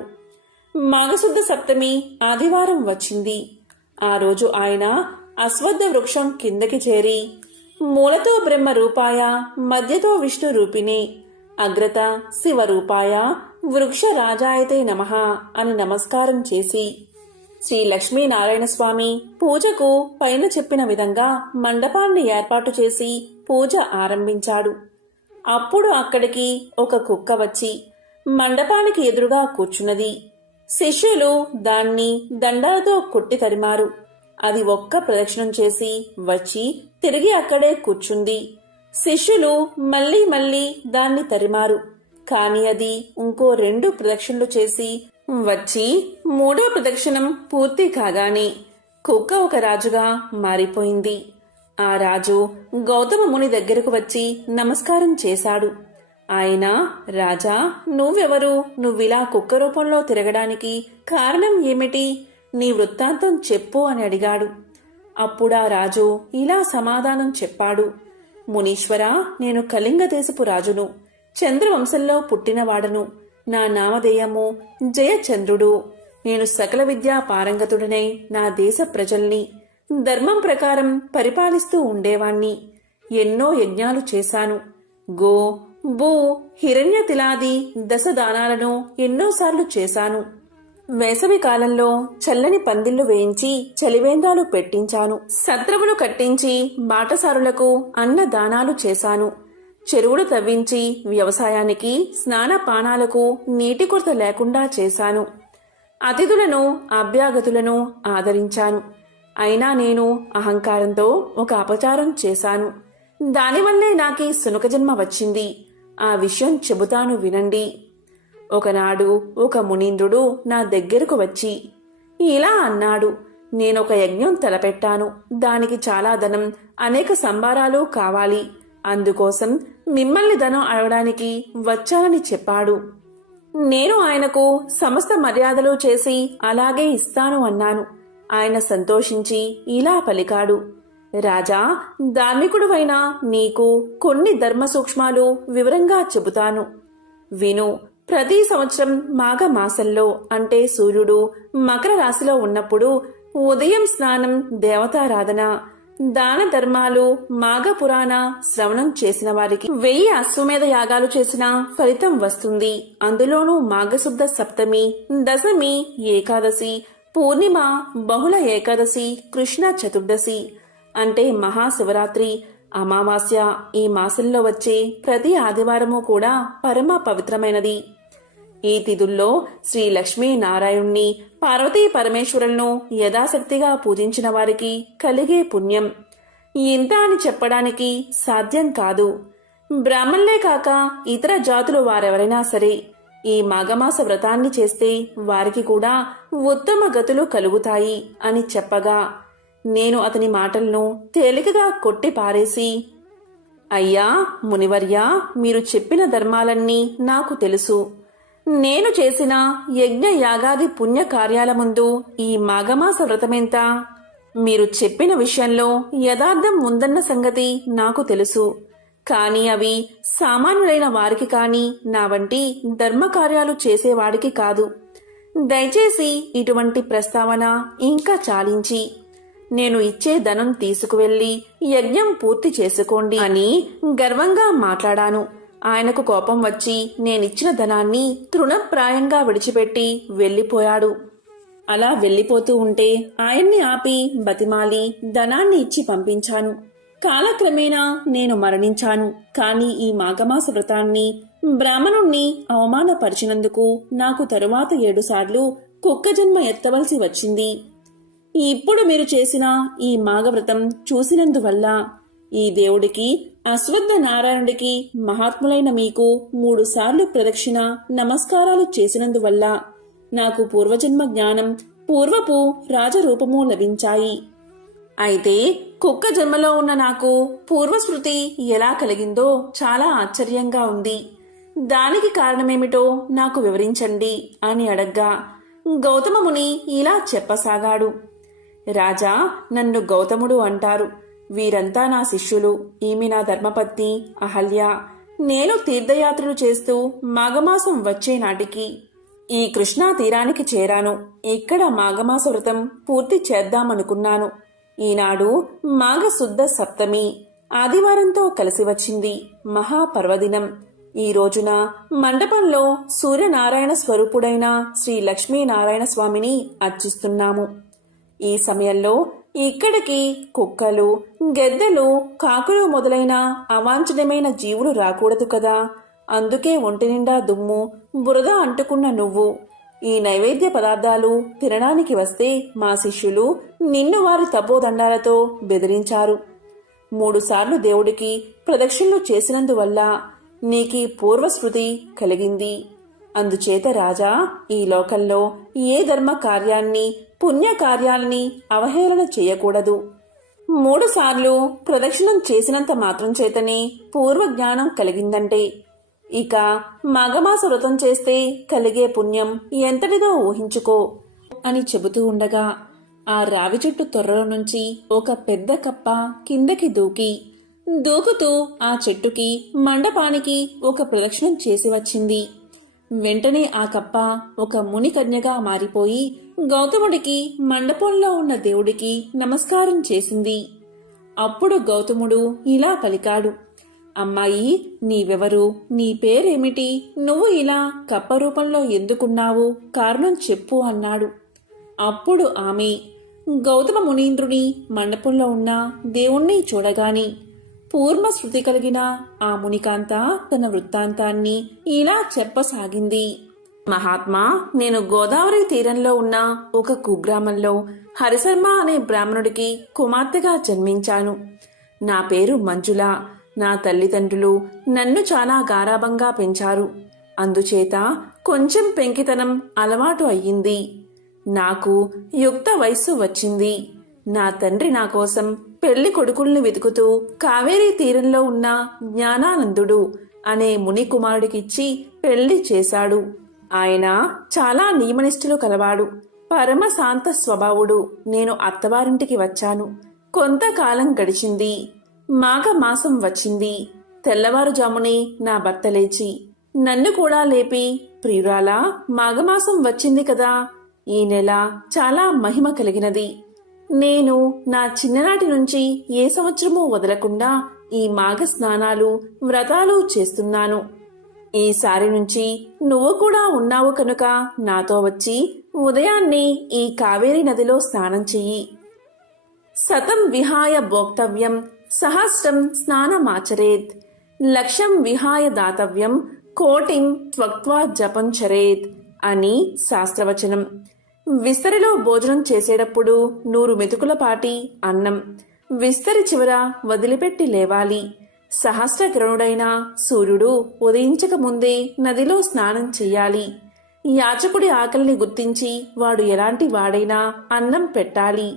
మాఘశుద్ధ సప్తమి ఆదివారం వచ్చింది. ఆ రోజు ఆయన అశ్వత్థ వృక్షం కిందకి చేరి మూలతో బ్రహ్మ రూపాయ, మధ్యతో విష్ణు రూపిణే, అగ్రత శివరూపాయ, వృక్ష రాజాయతే నమః అని నమస్కారం చేసి శ్రీ లక్ష్మీనారాయణ స్వామి పూజకు పైన చెప్పిన విధంగా మండపాన్ని ఏర్పాటు చేసి పూజ ఆరంభించాడు. అప్పుడు అక్కడికి ఒక కుక్క వచ్చి మండపానికి ఎదురుగా కూర్చున్నది. శిష్యులు దాన్ని దండాలతో కొట్టి తరిమారు. అది ఒక్క ప్రదక్షిణం చేసి వచ్చి తిరిగి అక్కడే కూర్చుంది. శిష్యులు మళ్లీ మళ్లీ దాన్ని తరిమారు. కాని అది ఇంకో 2 ప్రదక్షిణలు చేసి వచ్చి 3వ ప్రదక్షిణం పూర్తి కాగానే కుక్క ఒక రాజుగా మారిపోయింది. ఆ రాజు గౌతమ ముని దగ్గరకు వచ్చి నమస్కారం చేశాడు. ఆయన, రాజా, నువ్వెవరు? నువ్విలా కుక్క రూపంలో తిరగడానికి కారణం ఏమిటి? నీ వృత్తాంతం చెప్పు అని అడిగాడు. అప్పుడా రాజు ఇలా సమాధానం చెప్పాడు. మునీశ్వరా, నేను కళింగ దేశపు రాజును, చంద్రవంశంలో పుట్టినవాడను. నా నామధేయము జయచంద్రుడు. నేను సకల విద్యా పారంగతుడనై నా దేశ ప్రజల్ని ధర్మం ప్రకారం పరిపాలిస్తూ ఉండేవాణ్ణి. ఎన్నో యజ్ఞాలు చేశాను. గో, భూ, హిరణ్య తిలాది దశదానాలను ఎన్నోసార్లు చేశాను. వేసవి కాలంలో చల్లని పందిళ్లు వేయించి చలివేంద్రాలు పెట్టించాను. సత్రవులు కట్టించి బాటసారులకు అన్నదానాలు చేశాను. చెరువులు తవ్వించి వ్యవసాయానికి, స్నానపానాలకు నీటి కొరత లేకుండా చేశాను. అతిథులను, అభ్యాగతులను ఆదరించాను. అయినా నేను అహంకారంతో ఒక అపచారం చేశాను. దానివల్లే నాకీ సునక జన్మ వచ్చింది. ఆ విషయం చెబుతాను వినండి. ఒకనాడు ఒక మునీంద్రుడు నా దగ్గరకు వచ్చి ఇలా అన్నాడు. నేనొక యజ్ఞం తలపెట్టాను. దానికి చాలా ధనం, అనేక సంభారాలు కావాలి. అందుకోసం మిమ్మల్ని ధనం అడగడానికి వచ్చానని చెప్పాడు. నేను ఆయనకు సమస్త మర్యాదలు చేసి అలాగే ఇస్తాను అన్నాను. ఆయన సంతోషించి ఇలా పలికాడు. రాజా, ధార్మికుడువైన నీకు కొన్ని ధర్మ సూక్ష్మాలు వివరంగా చెబుతాను, విను. ప్రతి సంవత్సరం మాఘమాసంలో, అంటే సూర్యుడు మకర రాశిలో ఉన్నప్పుడు ఉదయం స్నానం, దేవతారాధన, దాన ధర్మాలు, మాఘ పురాణ శ్రవణం చేసిన వారికి 1000 అశ్వమేధ యాగాలు చేసిన ఫలితం వస్తుంది. అందులోనూ మాఘశుద్ధ సప్తమి, దశమి, ఏకాదశి, పూర్ణిమ, బహుళ ఏకాదశి, కృష్ణ చతుర్దశి అంటే మహాశివరాత్రి, అమావాస్య ఈ మాసంలో వచ్చే ప్రతి ఆదివారము కూడా పరమ పవిత్రమైనది. ఈ తిథుల్లో శ్రీ లక్ష్మీనారాయణ్ణి, పార్వతీ పరమేశ్వరులను యథాశక్తిగా పూజించిన వారికి కలిగే పుణ్యం ఇంత అని చెప్పడానికి సాధ్యం కాదు. బ్రాహ్మణులే కాక ఇతర జాతులు వారెవరైనా సరే ఈ మాఘమాస వ్రతాన్ని చేస్తే వారికి కూడా ఉత్తమ గతులు కలుగుతాయి అని చెప్పగా నేను అతని మాటలను తేలికగా కొట్టి పారేసి, అయ్యా మునివర్యా, మీరు చెప్పిన ధర్మాలన్నీ నాకు తెలుసు. నేను చేసిన యజ్ఞ యాగాది పుణ్య కార్యాల ముందు ఈ మాఘమాస వ్రతమెంత? మీరు చెప్పిన విషయంలో యథార్థం ఉందన్న సంగతి నాకు తెలుసు. కాని అవి సామాన్యులైన వారికి కాని నా వంటి ధర్మకార్యాలు చేసేవాడికి కాదు. దయచేసి ఇటువంటి ప్రస్తావన ఇంకా చాలించి నేను ఇచ్చే ధనం తీసుకువెళ్లి యజ్ఞం పూర్తి చేసుకోండి అని గర్వంగా మాట్లాడాను. ఆయనకు కోపం వచ్చి నేనిచ్చిన ధనాన్ని తృణప్రాయంగా విడిచిపెట్టి వెళ్లిపోయాడు. అలా వెళ్లిపోతూ ఉంటే ఆయన్ని ఆపి బతిమాలి ధనాన్ని ఇచ్చి పంపించాను. కాలక్రమేణా నేను మరణించాను. కాని ఈ మాఘమాస వ్రతాన్ని బ్రాహ్మణుణ్ణి అవమానపరిచినందుకు నాకు తరువాత 7 సార్లు కుక్క జన్మ ఎత్తవలసి వచ్చింది. ఇప్పుడు మీరు చేసిన ఈ మాఘవ్రతం చూసినందువల్ల ఈ దేవుడికి, అశ్వత్థ నారాయణుడికి, మహాత్ములైన మీకు 3 సార్లు ప్రదక్షిణ నమస్కారాలు చేసినందువల్ల నాకు పూర్వజన్మ జ్ఞానం, పూర్వపు రాజరూపము లభించాయి. అయితే కుక్క జన్మలో ఉన్న నాకు పూర్వస్మృతి ఎలా కలిగిందో చాలా ఆశ్చర్యంగా ఉంది. దానికి కారణమేమిటో నాకు వివరించండి అని అడగ్గా గౌతమ ముని ఇలా చెప్పసాగాడు. రాజా, నన్ను గౌతముడు అంటారు. వీరంతా నా శిష్యులు. ఈమె నా ధర్మపత్ని అహల్య. నేను తీర్థయాత్రలు చేస్తూ మాఘమాసం వచ్చే నాటికి ఈ కృష్ణా తీరానికి చేరాను. ఇక్కడ మాఘమాస వ్రతం పూర్తి చేద్దామనుకున్నాను. ఈనాడు మాఘశుద్ధ సప్తమి ఆదివారంతో కలిసి వచ్చింది. మహాపర్వదినం. ఈ రోజున మండపంలో సూర్యనారాయణ స్వరూపుడైన శ్రీ లక్ష్మీనారాయణ స్వామిని అర్చిస్తున్నాము. ఈ సమయంలో ఇక్కడికి కుక్కలు, గెద్దెలు, కాకులు మొదలైన అవాంఛనీయమైన జీవులు రాకూడదు కదా. అందుకే ఒంటి నిండా దుమ్ము, బురద అంటుకున్న నువ్వు ఈ నైవేద్య పదార్థాలు తినడానికి వస్తే మా శిష్యులు నిన్ను వారి తపోదండాలతో బెదిరించారు. 3 సార్లు దేవుడికి ప్రదక్షిణలు చేసినందువల్ల నీకీ పూర్వస్మృతి కలిగింది. అందుచేత రాజా, ఈ లోకంలో ఏ ధర్మ కార్యాన్ని, పుణ్యకార్యాల్ని అవహేళన చేయకూడదు. 3 సార్లు ప్రదక్షిణం చేసినంత మాత్రం చేతనే పూర్వజ్ఞానం కలిగిందంటే ఇక మాఘమాస వ్రతం చేస్తే కలిగే పుణ్యం ఎంతటిదో ఊహించుకో అని చెబుతూ ఉండగా ఆ రావి చెట్టు తొర్రలో నుంచి ఒక పెద్ద కప్ప కిందకి దూకుతూ ఆ చెట్టుకి, మండపానికి ఒక ప్రదక్షిణం చేసి వచ్చింది. వెంటనే ఆ కప్ప ఒక ముని కన్యగా మారిపోయి గౌతముడికి, మండపంలో ఉన్న దేవుడికి నమస్కారం చేసింది. అప్పుడు గౌతముడు ఇలా పలికాడు. అమ్మాయి, నీవెవరు? నీ పేరేమిటి? నువ్వు ఇలా కప్ప రూపంలో ఎందుకున్నావు? కారణం చెప్పు అన్నాడు. అప్పుడు ఆమె గౌతమ మునీంద్రుని మండపంలో ఉన్న దేవుణ్ణి చూడగాని పూర్వస్మృతి కలిగిన ఆ మునికాంత తన వృత్తాంతాన్ని ఇలా చెప్పసాగింది. మహాత్మా, నేను గోదావరి తీరంలో ఉన్న ఒక కుగ్రామంలో హరిశర్మ అనే బ్రాహ్మణుడికి కుమార్తెగా జన్మించాను. నా పేరు మంజుల. నా తల్లిదండ్రులు నన్ను చాలా గారాబంగా పెంచారు. అందుచేత కొంచెం పెంకితనం అలవాటు అయ్యింది. నాకు యుక్త వయస్సు వచ్చింది. నా తండ్రి నా కోసం పెళ్లి కొడుకుల్ని వెతుకుతూ కావేరీ తీరంలో ఉన్న జ్ఞానానందుడు అనే ముని కుమారుడికిచ్చి పెళ్లి చేశాడు. ఆయన చాలా నియమనిష్ఠులు కలవాడు, పరమశాంత స్వభావుడు. నేను అత్తవారింటికి వచ్చాను. కొంతకాలం గడిచింది. మాఘమాసం వచ్చింది. తెల్లవారుజామునే నా భర్త లేచి నన్ను కూడా లేపి, ప్రియురాలా, మాఘమాసం వచ్చింది కదా, ఈ నెల చాలా మహిమ కలిగినది. నేను నా చిన్ననాటి నుంచి ఏ సంవత్సరమూ వదలకుండా ఈ మాఘ స్నానాలు, వ్రతాలు చేస్తున్నాను. ఈసారి నుంచి నువ్వు కూడా ఉన్నావు కనుక నాతో వచ్చి ఉదయాన్నే ఈ కావేరీ నదిలో స్నానం చెయ్యి. శతం విహాయ భోక్తవ్యం, సహస్రం స్నానమాచరేత్, లక్ష్యం విహాయ దాతవ్యం, కోటిం త్వక్త్వా జపం చరేత్ అని శాస్త్రవచనం. విస్తరిలో భోజనం చేసేటప్పుడు 100 మెతుకుల పాటి అన్నం విస్తరి చివర వదిలిపెట్టి లేవాలి. సహస్రకిరణుడైన సూర్యుడు ఉదయించక ముందే నదిలో స్నానం చెయ్యాలి. యాచకుడి ఆకలిని గుర్తించి వాడు ఎలాంటి వాడైనా అన్నం పెట్టాలి.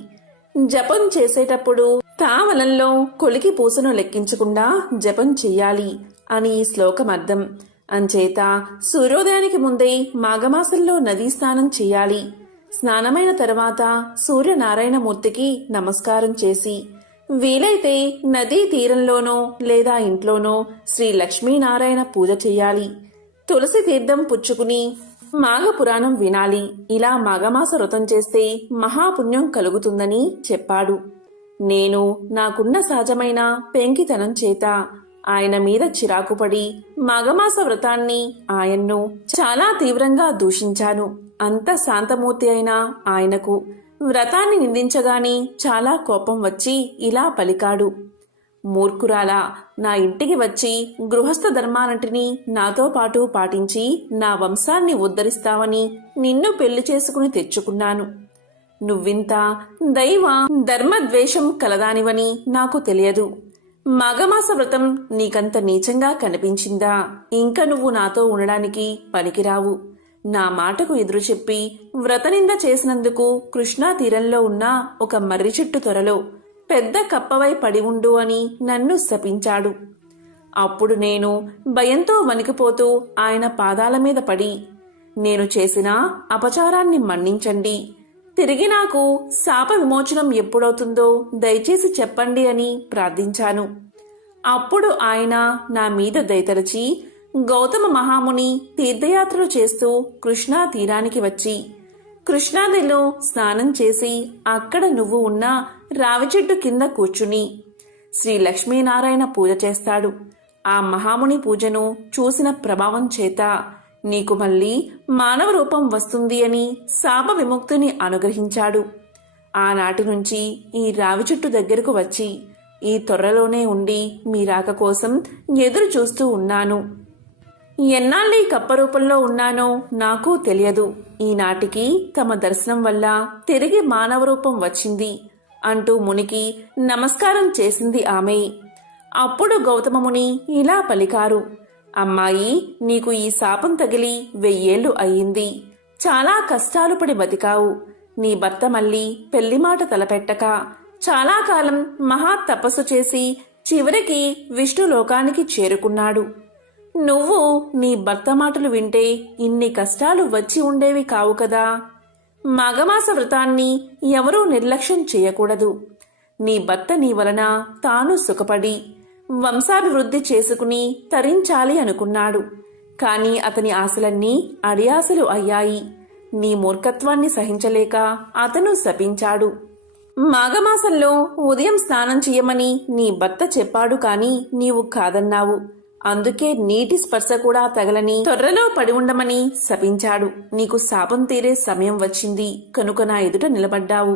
జపం చేసేటప్పుడు తావలంలో కొలికి పూసను లెక్కించకుండా జపం చెయ్యాలి అని ఈ శ్లోకం అర్థం. అంచేత సూర్యోదయానికి ముందే మాఘమాసంలో నదీ స్నానం చేయాలి. స్నానమైన తర్వాత సూర్యనారాయణమూర్తికి నమస్కారం చేసి వీలైతే నదీ తీరంలోనో లేదా ఇంట్లోనో శ్రీ లక్ష్మీనారాయణ పూజ చెయ్యాలి. తులసి తీర్థం పుచ్చుకుని మాఘపురాణం వినాలి. ఇలా మాఘమాస వ్రతం చేస్తే మహాపుణ్యం కలుగుతుందని చెప్పాడు. నేను నాకున్న సహజమైన పెంకితనం చేత ఆయన మీద చిరాకుపడి మాఘమాస వ్రతాన్ని ఆయన్ను చాలా తీవ్రంగా దూషించాను. అంత శాంతమూర్తి అయిన ఆయనకు వ్రతాన్ని నిందించగానే చాలా కోపం వచ్చి ఇలా పలికాడు. మూర్ఖురాలా, నా ఇంటికి వచ్చి గృహస్థ ధర్మానంటిని నాతో పాటు పాటించి నా వంశాన్ని ఉద్ధరిస్తావని నిన్ను పెళ్లి చేసుకుని తెచ్చుకున్నాను. నువ్వింత దైవ ధర్మద్వేషం కలదానివని నాకు తెలియదు. మాఘమాస వ్రతం నీకంత నీచంగా కనిపించిందా? ఇంక నువ్వు నాతో ఉండడానికి పనికిరావు. నా మాటకు ఎదురు చెప్పి వ్రతనింద చేసినందుకు కృష్ణా తీరంలో ఉన్న ఒక మర్రి చెట్టు త్వరలో పెద్ద కప్పవై పడి ఉండు అని నన్ను శపించాడు. అప్పుడు నేను భయంతో వణికిపోతూ ఆయన పాదాల మీద పడి, నేను చేసిన అపచారాన్ని మన్నించండి, తిరిగి నాకు శాప విమోచనం ఎప్పుడవుతుందో దయచేసి చెప్పండి అని ప్రార్థించాను. అప్పుడు ఆయన నా మీద దయతలచి గౌతమ మహాముని తీర్థయాత్రలు చేస్తూ కృష్ణా తీరానికి వచ్చి కృష్ణానదిలో స్నానం చేసి అక్కడ నువ్వు ఉన్న రావి చెట్టు కింద కూర్చుని శ్రీ లక్ష్మీనారాయణ పూజ చేస్తాడు. ఆ మహాముని పూజను చూసిన ప్రభావం చేత నీకు మళ్ళీ మానవ రూపం వస్తుంది అని శాప విముక్తిని అనుగ్రహించాడు. ఆనాటి నుంచి ఈ రావి చెట్టు దగ్గరకు వచ్చి ఈ తొర్రలోనే ఉండి మీ రాక కోసం ఎదురు చూస్తూ ఉన్నాను. ఎన్నాళ్ళీ కప్ప రూపంలో ఉన్నానో నాకు తెలియదు. ఈనాటికి తమ దర్శనం వల్ల తిరిగి మానవ రూపం వచ్చింది అంటూ మునికి నమస్కారం చేసింది ఆమె. అప్పుడు గౌతమముని ఇలా పలికారు. అమ్మాయి, నీకు ఈ శాపం తగిలి 1000 ఏళ్లు అయ్యింది. చాలా కష్టాలు పడి బతికావు. నీ భర్త మళ్ళీ పెళ్లి మాట తలపెట్టక చాలా కాలం మహా తపస్సు చేసి చివరికి విష్ణులోకానికి చేరుకున్నాడు. నువ్వు నీ భర్త మాటలు వింటే ఇన్ని కష్టాలు వచ్చి ఉండేవి కావు కదా. మాఘమాస వ్రతాన్ని ఎవరూ నిర్లక్ష్యం చేయకూడదు. నీ భర్త నీ వలన తాను సుఖపడి వంశాభివృద్ధి చేసుకుని తరించాలి అనుకున్నాడు. కాని అతని ఆశలన్నీ అడియాసలు అయ్యాయి. నీ మూర్ఖత్వాన్ని సహించలేక అతను శపించాడు. మాఘమాసంలో ఉదయం స్నానం చేయమని నీ భర్త చెప్పాడు కాని నీవు కాదన్నావు. అందుకే నీటి స్పర్శ కూడా తగలని తొర్రలో పడి ఉండమని శపించాడు. నీకు శాపం తీరే సమయం వచ్చింది కనుక నా ఎదుట నిలబడ్డావు.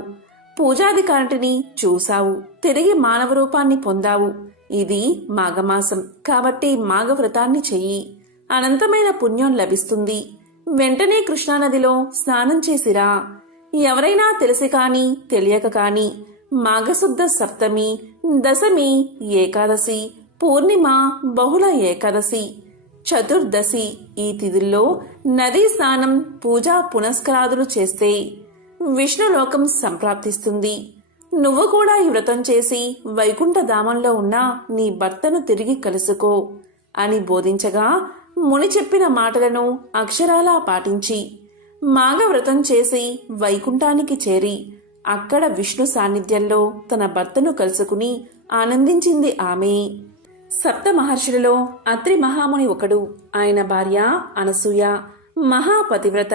పూజాధికారిని చూశావు. తిరిగి మానవ రూపాన్ని పొందావు. ఇది మాఘమాసం కాబట్టి మాఘవ్రతాన్ని చెయ్యి. అనంతమైన పుణ్యం లభిస్తుంది. వెంటనే కృష్ణానదిలో స్నానం చేసిరా. ఎవరైనా తెలిసి కాని తెలియక కాని మాఘశుద్ధ సప్తమి, దశమి, ఏకాదశి, పూర్ణిమ, బహుళ ఏకాదశి, చతుర్దశి ఈ తిథుల్లో నదీ స్నానం, పూజా పునస్కారాదులు చేస్తే విష్ణులోకం సంప్రాప్తిస్తుంది. నువ్వు కూడా ఈ వ్రతం చేసి వైకుంఠధామంలో ఉన్న నీ భర్తను తిరిగి కలుసుకో అని బోధించగా ముని చెప్పిన మాటలను అక్షరాలా పాటించి మాఘవ్రతం చేసి వైకుంఠానికి చేరి అక్కడ విష్ణు సాన్నిధ్యంలో తన భర్తను కలుసుకుని ఆనందించింది ఆమె. సప్త మహర్షులలో అత్రి మహాముని ఒకడు. ఆయన భార్య అనసూయ మహాపతివ్రత.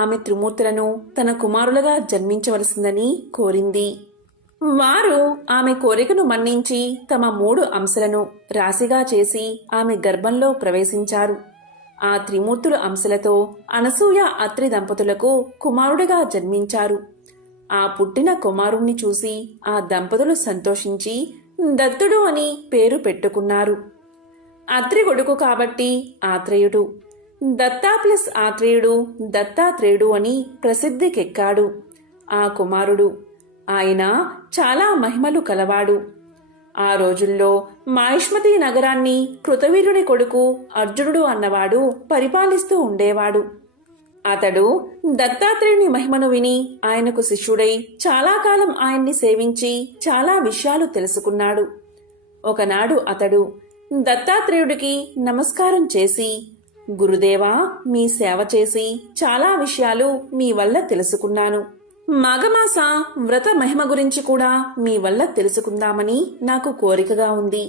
ఆమె త్రిమూర్తులను తన కుమారులుగా జన్మించవలసిందని కోరింది. వారు ఆమె కోరికను మన్నించి తమ 3 అంశలను రాశిగా చేసి ఆమె గర్భంలో ప్రవేశించారు. ఆ త్రిమూర్తుల అంశలతో అనసూయ అత్రి దంపతులకు కుమారుడిగా జన్మించారు. ఆ పుట్టిన కుమారుణ్ణి చూసి ఆ దంపతులు సంతోషించి దత్తుడు అని పేరు పెట్టుకున్నారు. అత్రి కొడుకు కాబట్టి ఆత్రేయుడు, దత్తా ప్లస్ ఆత్రేయుడు దత్తాత్రేయుడు అని ప్రసిద్ధికెక్కాడు ఆ కుమారుడు. ఆయన చాలా మహిమలు కలవాడు. ఆ రోజుల్లో మాహిష్మతి నగరాన్ని కృతవీరుని కొడుకు అర్జునుడు అన్నవాడు పరిపాలిస్తూ ఉండేవాడు. అతడు దత్తాత్రేయుని మహిమను విని ఆయనకు శిష్యుడై చాలా కాలం ఆయన్ని సేవించి చాలా విషయాలు తెలుసుకున్నాడు. ఒకనాడు అతడు దత్తాత్రేయుడికి నమస్కారం చేసి గురుదేవా, మీ సేవ చేసి చాలా విషయాలు మీ వల్ల తెలుసుకున్నాను. మాఘమాస వ్రత మహిమ గురించి కూడా మీ వల్ల తెలుసుకుందామని నాకు కోరికగా ఉంది.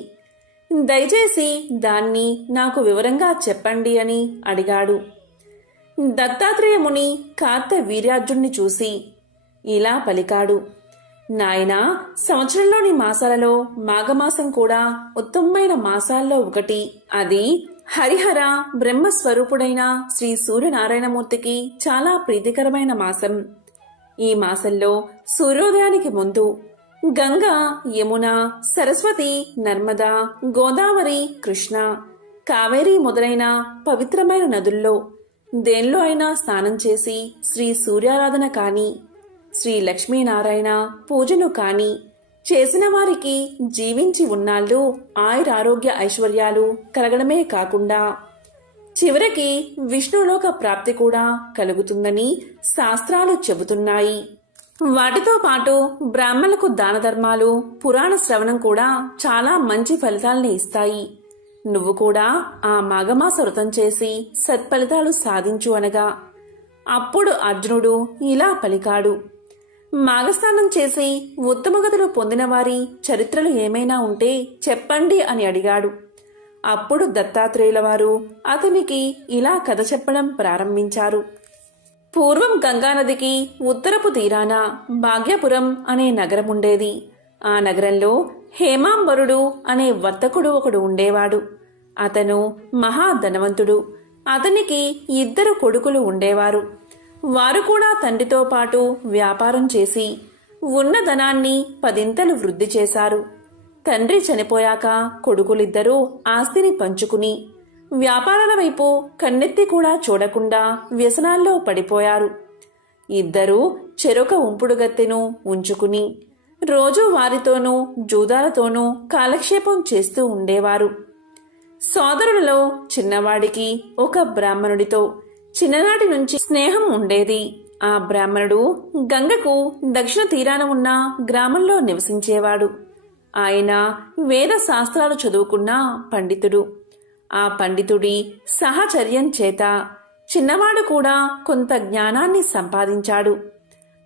దయచేసి దాన్ని నాకు వివరంగా చెప్పండి అని అడిగాడు. దత్తాత్రేయ ముని కార్తవీర్యార్జున్ని చూసి ఇలా పలికాడు. నాయనా, సంవత్సరంలోని మాసాలలో మాఘమాసం కూడా ఉత్తమమైన మాసాల్లో ఒకటి. అది హరిహర బ్రహ్మస్వరూపుడైన శ్రీ సూర్యనారాయణమూర్తికి చాలా ప్రీతికరమైన మాసం. ఈ మాసంలో సూర్యోదయానికి ముందు గంగా, యమున, సరస్వతి, నర్మదా, గోదావరి, కృష్ణ, కావేరి మొదలైన పవిత్రమైన నదుల్లో దేనిలో అయినా స్నానం చేసి శ్రీ సూర్యారాధన కాని, శ్రీ లక్ష్మీనారాయణ పూజను కాని చేసిన వారికి జీవించి ఉన్నాళ్ళు ఆయురారోగ్య ఐశ్వర్యాలు కలగడమే కాకుండా చివరికి విష్ణులోక ప్రాప్తి కూడా కలుగుతుందని శాస్త్రాలు చెబుతున్నాయి. వాటితో పాటు బ్రాహ్మణులకు దాన ధర్మాలు, పురాణ శ్రవణం కూడా చాలా మంచి ఫలితాల్ని ఇస్తాయి. నువ్వు కూడా ఆ మాఘమాస వ్రతం చేసి సత్ఫలితాలు సాధించు అనగా అప్పుడు అర్జునుడు ఇలా పలికాడు. మాఘస్నానం చేసి ఉత్తమగతులు పొందిన వారి చరిత్రలు ఏమైనా ఉంటే చెప్పండి అని అడిగాడు. అప్పుడు దత్తాత్రేయుల వారు అతనికి ఇలా కథ చెప్పడం ప్రారంభించారు. పూర్వం గంగానదికి ఉత్తరపు తీరాన భాగ్యపురం అనే నగరం ఉండేది. ఆ నగరంలో హేమాంబరుడు అనే వర్తకుడు ఒకడు ఉండేవాడు. అతను మహాధనవంతుడు. అతనికి 2 కొడుకులు ఉండేవారు. వారు కూడా తండ్రితో పాటు వ్యాపారం చేసి ఉన్న ధనాన్ని 10 వృద్ధి చేశారు. తండ్రి చనిపోయాక కొడుకులిద్దరూ ఆస్తిని పంచుకుని వ్యాపారాల వైపు కన్నెత్తి కూడా చూడకుండా వ్యసనాల్లో పడిపోయారు. ఇద్దరూ చెరొక ఉంపుడుగత్తెను ఉంచుకుని రోజూ వారితోనూ జూదాలతోనూ కాలక్షేపం చేస్తూ ఉండేవారు. సోదరులలో చిన్నవాడికి ఒక బ్రాహ్మణుడితో చిన్ననాటి నుంచి స్నేహం ఉండేది. ఆ బ్రాహ్మణుడు గంగకు దక్షిణ తీరాన ఉన్న గ్రామంలో నివసించేవాడు. ఆయన వేద శాస్త్రాలు చదువుకున్న పండితుడు. ఆ పండితుడి సహచర్యం చేత చిన్నవాడు కూడా కొంత జ్ఞానాన్ని సంపాదించాడు.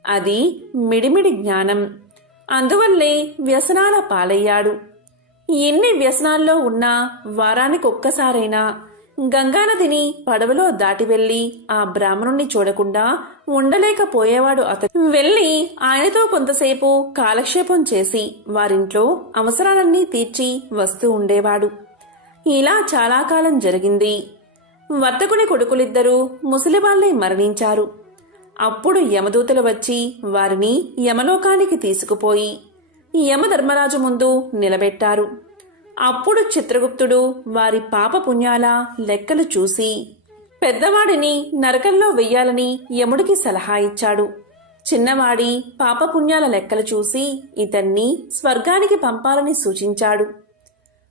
అది మిడిమిడి జ్ఞానం. అందువల్లే వ్యసనాల పాలయ్యాడు. ఎన్ని వ్యసనాల్లో ఉన్నా వారానికొక్కసారైనా గంగానదిని పడవలో దాటి వెళ్లి ఆ బ్రాహ్మణుణ్ణి చూడకుండా ఉండలేకపోయేవాడు. అతను వెళ్లి ఆయనతో కొంతసేపు కాలక్షేపం చేసి వారింట్లో అవసరాలన్నీ తీర్చి వస్తూ ఉండేవాడు. ఇలా చాలా కాలం జరిగింది. వర్తకుని కొడుకులిద్దరూ ముసలివాళ్లై మరణించారు. అప్పుడు యమదూతలు వచ్చి వారిని యమలోకానికి తీసుకుపోయి యమధర్మరాజు ముందు నిలబెట్టారు. అప్పుడు చిత్రగుప్తుడు వారి పాపపుణ్యాల లెక్కలు చూసి పెద్దవాడిని నరకంలో వెయ్యాలని యముడికి సలహా ఇచ్చాడు. చిన్నవాడి పాపపుణ్యాల లెక్కలు చూసి ఇతన్ని స్వర్గానికి పంపాలని సూచించాడు.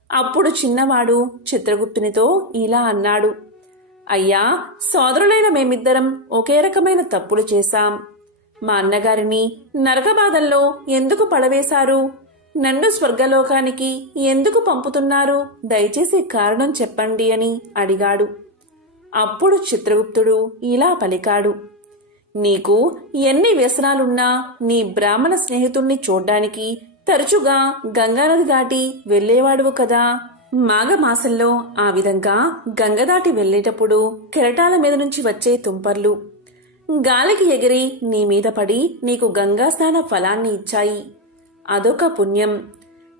అప్పుడు చిన్నవాడు చిత్రగుప్తునితో ఇలా అన్నాడు. అయ్యా, సోదరులైన మేమిద్దరం ఒకే రకమైన తప్పులు చేశాం. మా అన్నగారిని నరకబాధల్లో ఎందుకు పడవేశారు? నన్ను స్వర్గలోకానికి ఎందుకు పంపుతున్నారు? దయచేసి కారణం చెప్పండి అని అడిగాడు. అప్పుడు చిత్రగుప్తుడు ఇలా పలికాడు. నీకు ఎన్ని వ్యసనాలున్నా నీ బ్రాహ్మణ స్నేహితుణ్ణి చూడ్డానికి తరచుగా గంగానది దాటి వెళ్లేవాడువు కదా. మాఘమాసంలో ఆ విధంగా గంగ దాటి వెళ్లేటప్పుడు కెరటాల మీద నుంచి వచ్చే తుంపర్లు గాలికి ఎగిరి నీ మీద పడి నీకు గంగా స్నాన ఫలాన్ని ఇచ్చాయి. అదొక పుణ్యం.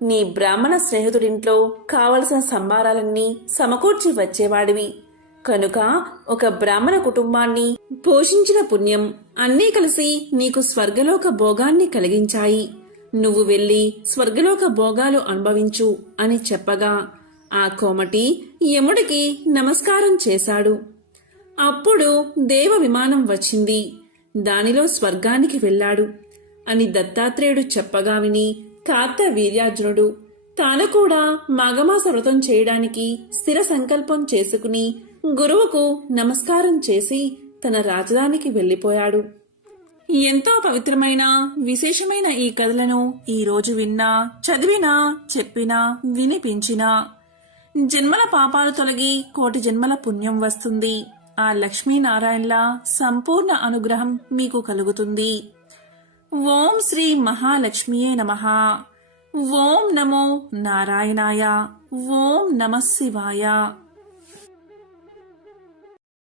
నీ బ్రాహ్మణ స్నేహితుడింట్లో కావలసిన సంభారాలన్నీ సమకూర్చి వచ్చేవాడివి కనుక ఒక బ్రాహ్మణ కుటుంబాన్ని పోషించిన పుణ్యం అన్నీ కలిసి నీకు స్వర్గలోక భోగాన్ని కలిగించాయి. నువ్వు వెళ్లి స్వర్గలోక భోగాలు అనుభవించు అని చెప్పగా ఆ కోమటి యముడికి నమస్కారం చేశాడు. అప్పుడు దేవ విమానం వచ్చింది. దానిలో స్వర్గానికి వెళ్లాడు అని దత్తాత్రేయుడు చెప్పగా విని కార్తవీర్యార్జునుడు తాను కూడా మాఘమాస వ్రతం చేయడానికి స్థిర సంకల్పం చేసుకుని గురువుకు నమస్కారం చేసి తన రాజధానికి వెళ్లిపోయాడు. ఎంతో పవిత్రమైన విశేషమైన ఈ కథలను ఈరోజు విన్నా, చదివినా, చెప్పినా, వినిపించినా జన్మల పాపాలు తొలగి కోటి జన్మల పుణ్యం వస్తుంది. ఆ లక్ష్మీనారాయణల సంపూర్ణ అనుగ్రహం మీకు కలుగుతుంది. ఓం శ్రీ మహాలక్ష్మియే నమః. ఓం నమో నారాయణాయ. ఓం నమః శివాయ.